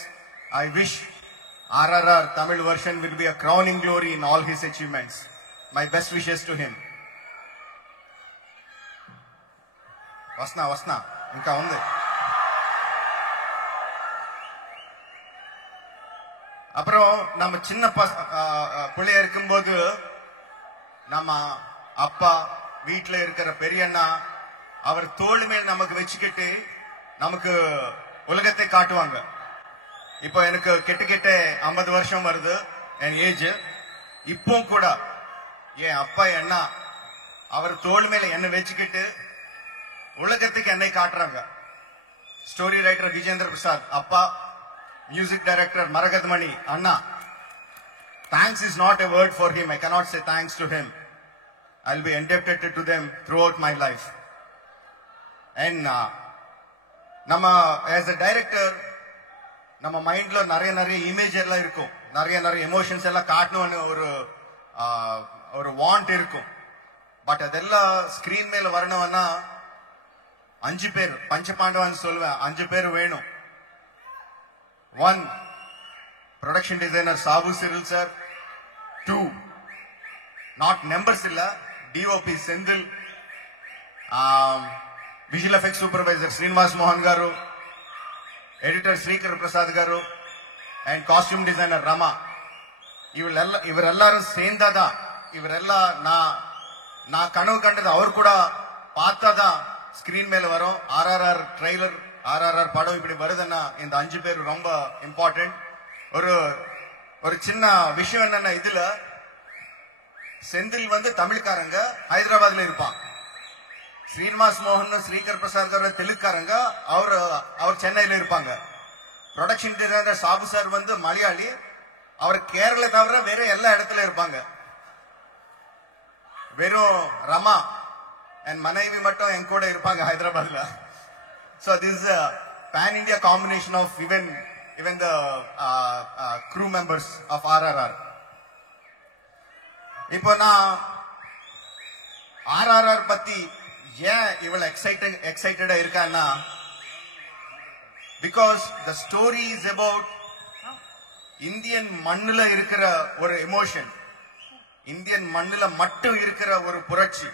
I wish RRR Tamil version will be a crowning glory in all his achievements. My best wishes to him. Vasna inka undu. அப்புறம் நம்ம சின்ன பிள்ளைய இருக்கும்போது நம்ம அப்பா வீட்டுல இருக்கிற பெரியண்ணா அவர் தோள் மேல் நமக்கு வச்சுக்கிட்டு நமக்கு உலகத்தை காட்டுவாங்க. இப்போ எனக்கு கிட்ட 50 வருஷம் வருது என் ஏஜ். இப்போ கூட என் அப்பா அண்ணா அவர் தோள் மேல என்ன வச்சுக்கிட்டு உலகத்துக்கு என்னை காட்டுறாங்க. ஸ்டோரி ரைட்டர் விஜேந்திர பிரசாத் அப்பா, music director Maragad Mani Anna. Thanks is not a word for him. I cannot say thanks to him. I'll be indebted to them throughout my life. And nama as a director nama mind lo nariya image ella irukum, nariya emotions ella kaatnonu oru want irukum. But adella screen mele varanavana 5 பேர் பஞ்சபாண்டவன் சொல்லுவேன், 5 பேர் வேணும். 1 production designer Sabu Cyril sir. 2 not numbers illa DOP Sendil, visual effects supervisor Srinivas Mohan garu, editor Srikar Prasad garu, and costume designer Rama. இவரெல்லாரும் சேர்ந்தாதான் இவரெல்லாம் நான் கனவு கண்டது அவர் கூட பார்த்தாதான் ஸ்கிரீன் மேல வரும். RRR ட்ரெய்லர், RRR படம் இப்படி வருதுன்னா இந்த 5 பேர் ரொம்ப இம்பார்ட்டன்ட். ஒரு சின்ன விஷயம் என்னன்னா, இதுல செந்தில் வந்து தமிழ்காரங்க ஹைதராபாத்ல இருப்பான். ஸ்ரீனிவாஸ் மோகன், ஸ்ரீகர் பிரசாத் தெலுங்குக்காரங்க, அவர் சென்னையில இருப்பாங்க. ப்ரொடக்ஷன் டிசைனர் சாபு சார் வந்து மலையாளி, அவர் கேரள தவிர வேற எல்லா இடத்துல இருப்பாங்க. வெறும் ரமா என் மனைவி மட்டும் என் கூட இருப்பாங்க ஹைதராபாத்ல. So this is a pan-India combination of even the crew members of RRR. இப்போ நான் RRR பத்தி ஏன் இவ்வளவு எக்ஸைட்டடா இருக்கான்னா, because the story is about Indian மண்ணுல இருக்கிற ஒரு எமோஷன், இந்தியன் மண்ணுல மட்டும் இருக்கிற ஒரு புரட்சி,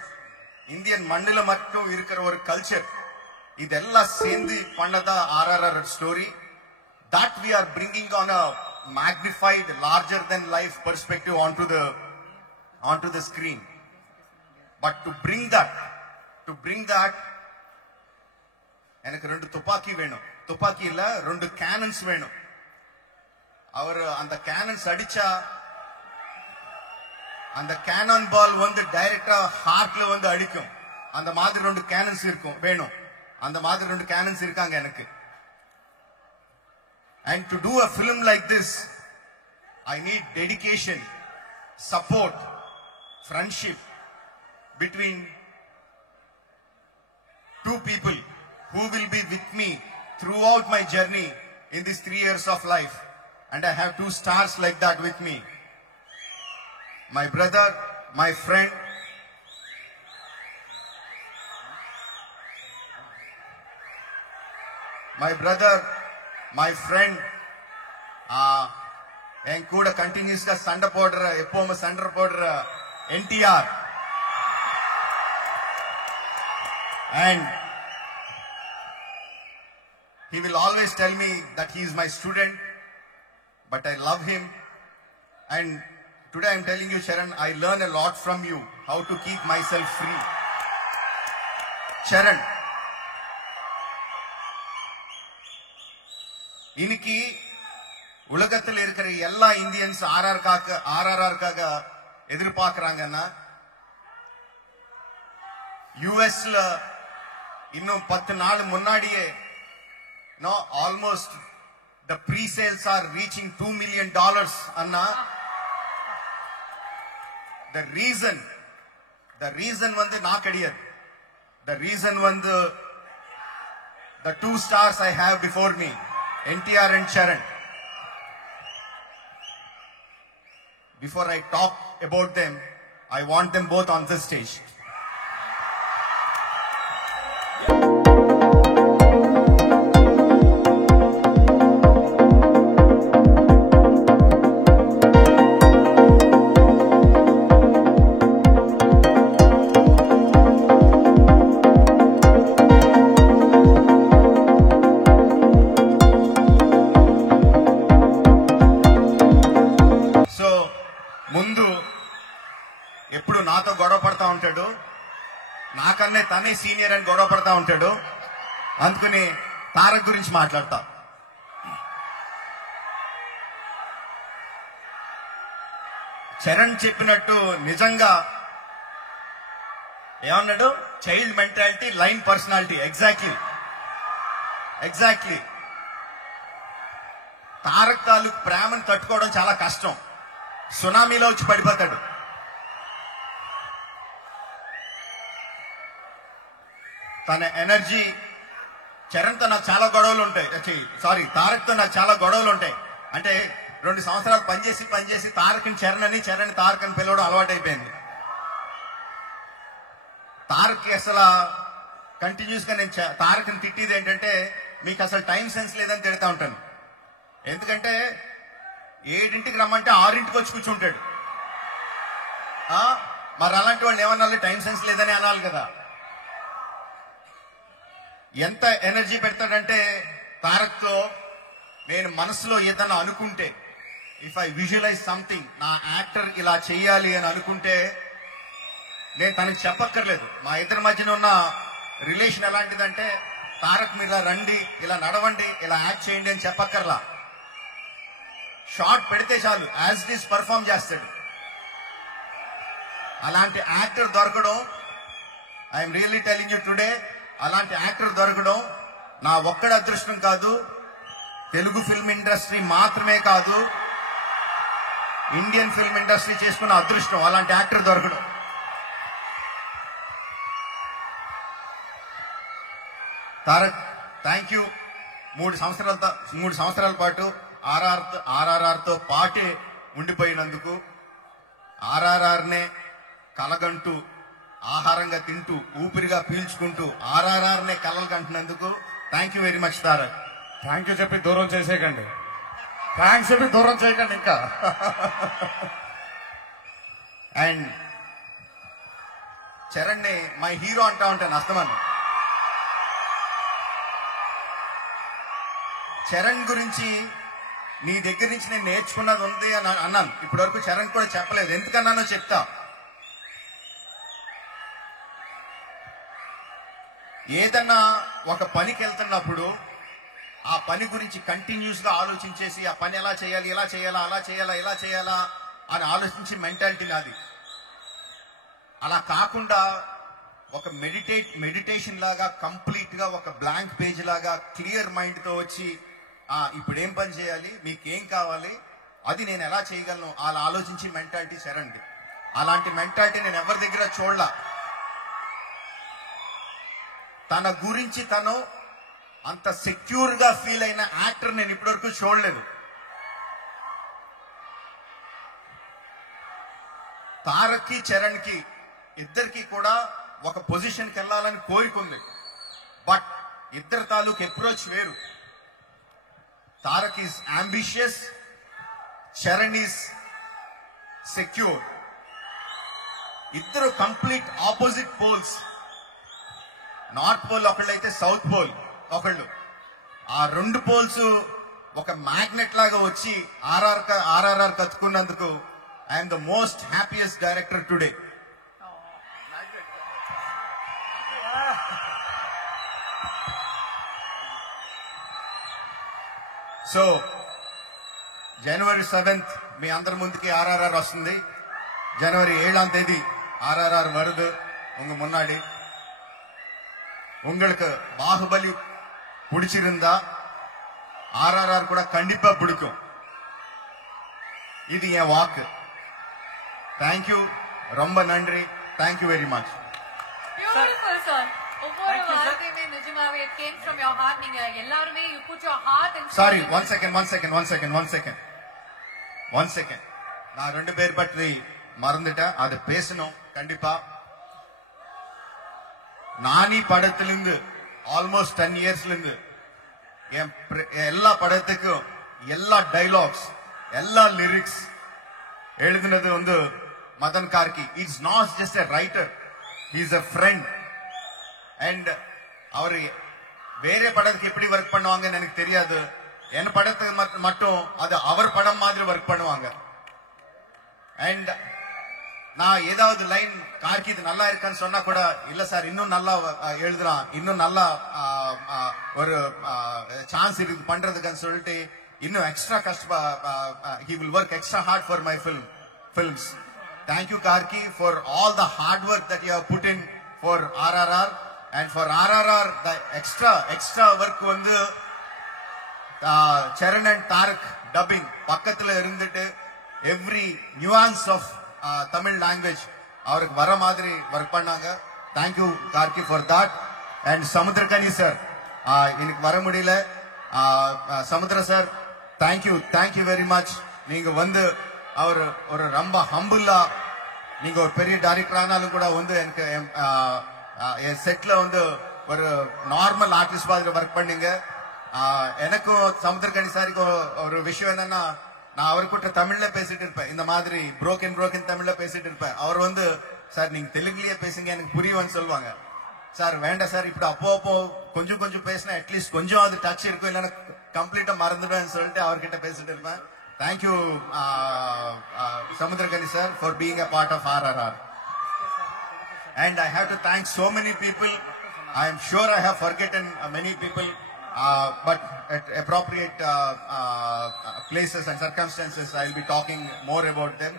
இந்தியன் மண்ணுல மட்டும் இருக்கிற ஒரு கல்ச்சர், இதெல்லாம் சேர்ந்து பண்ணதா RRR story. That we are bringing on a magnified, larger than life perspective onto the screen. But to bring that எனக்கு 2 துப்பாக்கி வேணும். துப்பாக்கி இல்ல, 2 கேனன்ஸ் வேணும். அவர் அந்த கேனன்ஸ் அடிச்சா அந்த கேனான் பால் வந்து டைரக்டா ஹார்ட்ல வந்து அடிக்கும். அந்த மாதிரி 2 கேனன்ஸ் இருக்கும் வேணும். அந்த மாதிரி 2 கேனன்ஸ் இருக்காங்க எனக்கு. And to do a film like this, I need dedication, support, friendship between 2 people who will be with me throughout my journey in these 3 years of life. And I have 2 stars like that with me. My brother, my friend, என் கூட கண்டினியூஸா சண்டை போடுற, எப்பவுமே சண்டை போடுற NTR. And he will always tell me that he is my student, but I love him. And today I'm telling you, Sharan, I learn a lot from you, how to keep myself free. Sharan, இன்னைக்கு உலகத்தில் இருக்கிற எல்லா Indians RRRக்காக எதிர்பார்க்கறாங்கன்னா, யுஎஸ்ல இன்னும் 10 நாள் முன்னாடியே almost the pre-sales are reaching $2 million. Anna, the reason வந்து நான் கிடையாது. The reason வந்து the 2 stars I have before me, NTR and Sharan. Before I talk about them, I want them both on the stage. ఎప్పుడు నాతో గొడవ పడతా ఉంటాడు, నాకన్నే తనే సీనియర్ అని గొడవ పడతా ఉంటాడు. అందుకని తారక్ గురించి మాట్లాడతా. చరణ్ చెప్పినట్టు నిజంగా ఏమన్నాడు, child mentality, line personality. Exactly Tarak తాలూకు ప్రేమను తట్టుకోవడం చాలా కష్టం. సునామీలో వచ్చి పడిపోతాడు. తన ఎనర్జీ, చరణ్తో నాకు చాలా గొడవలు ఉంటాయి. తారక్తో నాకు చాలా గొడవలు ఉంటాయి. అంటే 2 సంవత్సరాలు పనిచేసి తారక్ని చరణ్ అని, చరణ్ తారక్ అని పిలవడం అలవాటైపోయింది. తారక్కి అసలు కంటిన్యూస్ గా నేను తారక్ని తిట్టేది ఏంటంటే, మీకు అసలు టైం సెన్స్ లేదని తిడతా ఉంటాను. ఎందుకంటే 7ంటికి రమ్మంటే 6ంటికి వచ్చి కూర్చుంటాడు. మరి అలాంటి వాళ్ళు ఏమన్నా టైం సెన్స్ లేదని అనాలి కదా. ఎంత ఎనర్జీ పెడతాడంటే, తారక్తో నేను మనసులో ఏదన్నా అనుకుంటే, ఇఫ్ ఐ విజువలైజ్ సంథింగ్, నా యాక్టర్ ఇలా చేయాలి అని అనుకుంటే నేను తనకి చెప్పక్కర్లేదు. మా ఇద్దరి మధ్యన ఉన్న రిలేషన్ ఎలాంటిదంటే, తారక్ మీరు ఇలా రండి, ఇలా నడవండి, ఇలా యాక్ట్ చేయండి అని చెప్పక్కర్లా. షార్ట్ పెడితే చాలు యాజ్ ఇట్ ఈస్ పర్ఫామ్ చేస్తాడు. అలాంటి యాక్టర్ దొరకడం, I'm really telling you today, అలాంటి యాక్టర్ దొరకడం నా ఒక్కడి అదృష్టం కాదు, తెలుగు ఫిల్మ్ ఇండస్ట్రీ మాత్రమే కాదు, ఇండియన్ ఫిల్మ్ ఇండస్ట్రీ చేసుకున్న అదృష్టం అలాంటి యాక్టర్ దొరకడం. Tarak, thank you. 3 సంవత్సరాల పాటు RRR తో పాటే ఉండిపోయినందుకు, RRR నే కలగంటూ, ఆహారంగా తింటూ, ఊపిరిగా పీల్చుకుంటూ RRR నే కలలు కంటున్నందుకు thank you very much Tarak. Thank you చెప్పి దూరం చేసేయకండి, థ్యాంక్స్ చెప్పి దూరం చేయకండి ఇంకా. అండ్ చరణ్ ని మై హీరో అంటా ఉంటాను అస్తమాను. చరణ్ గురించి నీ దగ్గర నుంచి నేను నేర్చుకున్నది ఉంది అని అన్నాను. ఇప్పటి వరకు చరణ్ కూడా చెప్పలేదు, ఎందుకన్నానో చెప్తా. ఏదన్నా ఒక పనికి వెళ్తున్నప్పుడు ఆ పని గురించి కంటిన్యూస్ గా ఆలోచించేసి ఆ పని ఎలా చేయాలి, ఇలా చేయాలా, అలా చేయాలా, ఇలా చేయాలా అని ఆలోచించి మెంటాలిటీ నాది. అలా కాకుండా ఒక మెడిటేషన్ లాగా, కంప్లీట్ గా ఒక బ్లాంక్ పేజ్ లాగా క్లియర్ మైండ్ తో వచ్చి ఇప్పుడు ఏం పని చేయాలి, మీకేం కావాలి, అది నేను ఎలా చేయగలను అలా ఆలోచించి మెంటాలిటీ చరణ్ది. అలాంటి మెంటాలిటీ నేను ఎవరి దగ్గర చూడలా. తన గురించి తను అంత సెక్యూర్ గా ఫీల్ అయిన యాక్టర్ నేను ఇప్పటివరకు చూడలేదు. తారక్ కి చరణ్ కి ఇద్దరికి కూడా ఒక పొజిషన్ కి వెళ్ళాలని కోరిక ఉంది. బట్ ఇద్దరు తాలూకు అప్రోచ్ వేరు. Tarak is ambitious, Charan is secure. ఇద్దరు complete opposite poles. North pole ఒకళ్ళైతే సౌత్ పోల్ ఒకళ్ళు. ఆ 2 పోల్స్ ఒక మ్యాగ్నెట్ లాగా వచ్చి RRR కత్తుకున్నందుకు I'm the most happiest director today. So January 7th మీ అందరి ముందుకి RRR వస్తుంది. January 7 RRR வருது உங்க முன்னாடி. உங்களுக்கு பாகுபலி பிடிச்சிருந்தா RRR கூட கண்டிப்பா பிடிக்கும். இது என் வாக்கு. தேங்க்யூ, ரொம்ப நன்றி. Thank you very much. Beautiful sir. ஒவ்வொரு வார்த்தையுமே நிஜமாவே it came from your heart. நீங்க எல்லாரும் you put your heart and Sorry, one second. நான் 2 பேர் பற்றி மறந்துட்டேன், அது பேசணும் கண்டிப்பா. நானி படத்திலிருந்து ஆல்மோஸ்ட் 10 இயர்ஸ்ல இருந்து எல்லா படத்துக்கும் எல்லா டைலாக்ஸ், எல்லா லிரிக்ஸ் எழுதினது வந்து Madan Karky. It's not just a writer, he is a friend. And அவரு வேற படத்துக்கு எப்படி ஒர்க் பண்ணுவாங்கன்னு எனக்கு தெரியாது. என் படத்துக்கு மட்டும் அது அவர் படம் மாதிரி ஒர்க் பண்ணுவாங்க. அண்ட் நான் ஏதாவது லைன் கார்கி இது நல்லா இருக்கான்னு சொன்னா கூட, இல்ல சார் இன்னும் நல்லா எழுதுறான், இன்னும் நல்லா ஒரு சான்ஸ் இருக்கு பண்றதுக்குன்னு சொல்லிட்டு இன்னும் extra he will work extra hard for my films. Thank you Karki for all the hard work that you have put in for RRR, and for RRR the extra work வந்து Charan and Tarak dubbing பக்கத்துல இருந்துட்டு every nuance of Tamil language அவருக்கு வர மாதிரி work பண்ணாங்க. Thank you Karki for that. And Samudrakani sir எனக்கு வர முடியல. சமுத்திர sir thank you very much. நீங்க வந்து அவர் ஒரு ரொம்ப ஹம்பிளா, நீங்க ஒரு பெரிய டைரக்டர் ஆனாலும் கூட வந்து எனக்கு என் செட்ல வந்து ஒரு நார்மல் ஆர்டிஸ்ட் மாதிரி ஒர்க் பண்ணீங்க. எனக்கும் சமுத்திரகனி சாருக்கும் ஒரு விஷயம் என்னன்னா, நான் அவர்கிட்ட தமிழ்ல பேசிட்டு இருப்பேன், இந்த மாதிரி புரோக்கன் தமிழ்ல பேசிட்டு இருப்பேன். அவர் வந்து சார் நீங்க தெலுங்குலயே பேசுங்க எனக்கு புரியும்னு சொல்லுவாங்க. சார் வேண்டாம் சார், இப்படி அப்போ கொஞ்சம் பேசினா அட்லீஸ்ட் கொஞ்சம் அது டச் இருக்கும், இல்லைன்னா கம்ப்ளீட்டா மறந்துடுவேன்னு சொல்லிட்டு அவர்கிட்ட பேசிட்டு இருப்பேன். Thank you Samudrakani sir for being a part of RRR. And I have to thank so many people. I am sure I have forgotten many people, but at appropriate places and circumstances, I'll be talking more about them.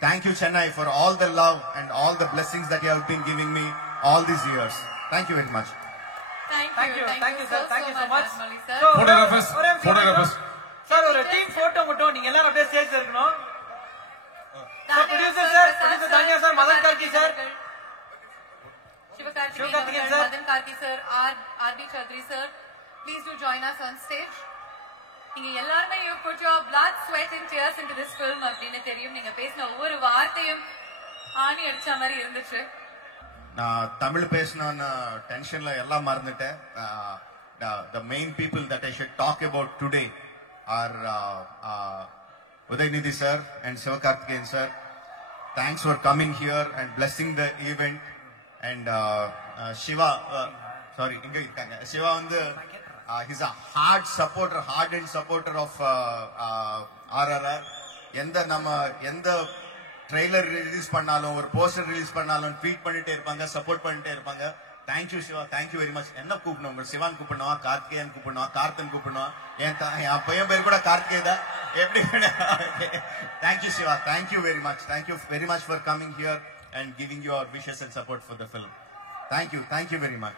Thank you, Chennai, for all the love and all the blessings that you have been giving me all these years. Thank you very much. Thank you sir. Thank you so much. Rajmouli sir. Photographers. Sir ஒரு team photo மட்டும் நீங்க எல்லாரும் அப்படியே ஸ்டேஜ்ல இருக்கணும். Producer producer Daniel sir, Madan Karki sir. Shivakarthikeyan sir, Madan Karki sir, R.D. Chaudhary sir. Please do join us on stage. நீங்க எல்லாரும் you put your blood, sweat and tears into this film அப்படின்னு தெரியும். நீங்க பேசின ஒவ்வொரு வார்த்தையும் ஆணி அடிச்ச மாதிரி இருந்துச்சு. நான் தமிழ் பேசணும்னு டென்ஷன்ல எல்லாம் மறந்துட்டேன். The main people that I should talk about today are Udaynidhi sir and Shivakarthikeyan sir. Thanks for coming here and blessing the event. And Shiva, sorry, inga irukanga. Shiva வந்து he's a hard and supporter of RRR. எந்த trailer release பண்ணாலும் ஒரு poster release பண்ணாலும் tweet பண்ணிட்டே இருப்பாங்க, support பண்ணிட்டே இருப்பாங்க. Thank you Siva, thank you very much. என்ன கூப்பிடணும், சிவான் கூப்பிடணும், கார்த்திகேயன் கூப்பிடணும், கார்த்தன் கூப்பிடணும், என் பையன் பேர் கூட கார்த்திகே தான். எப்படி? Thank you Siva, thank you very much. Thank you very much for coming here and giving your wishes and support for the film. Thank you very much.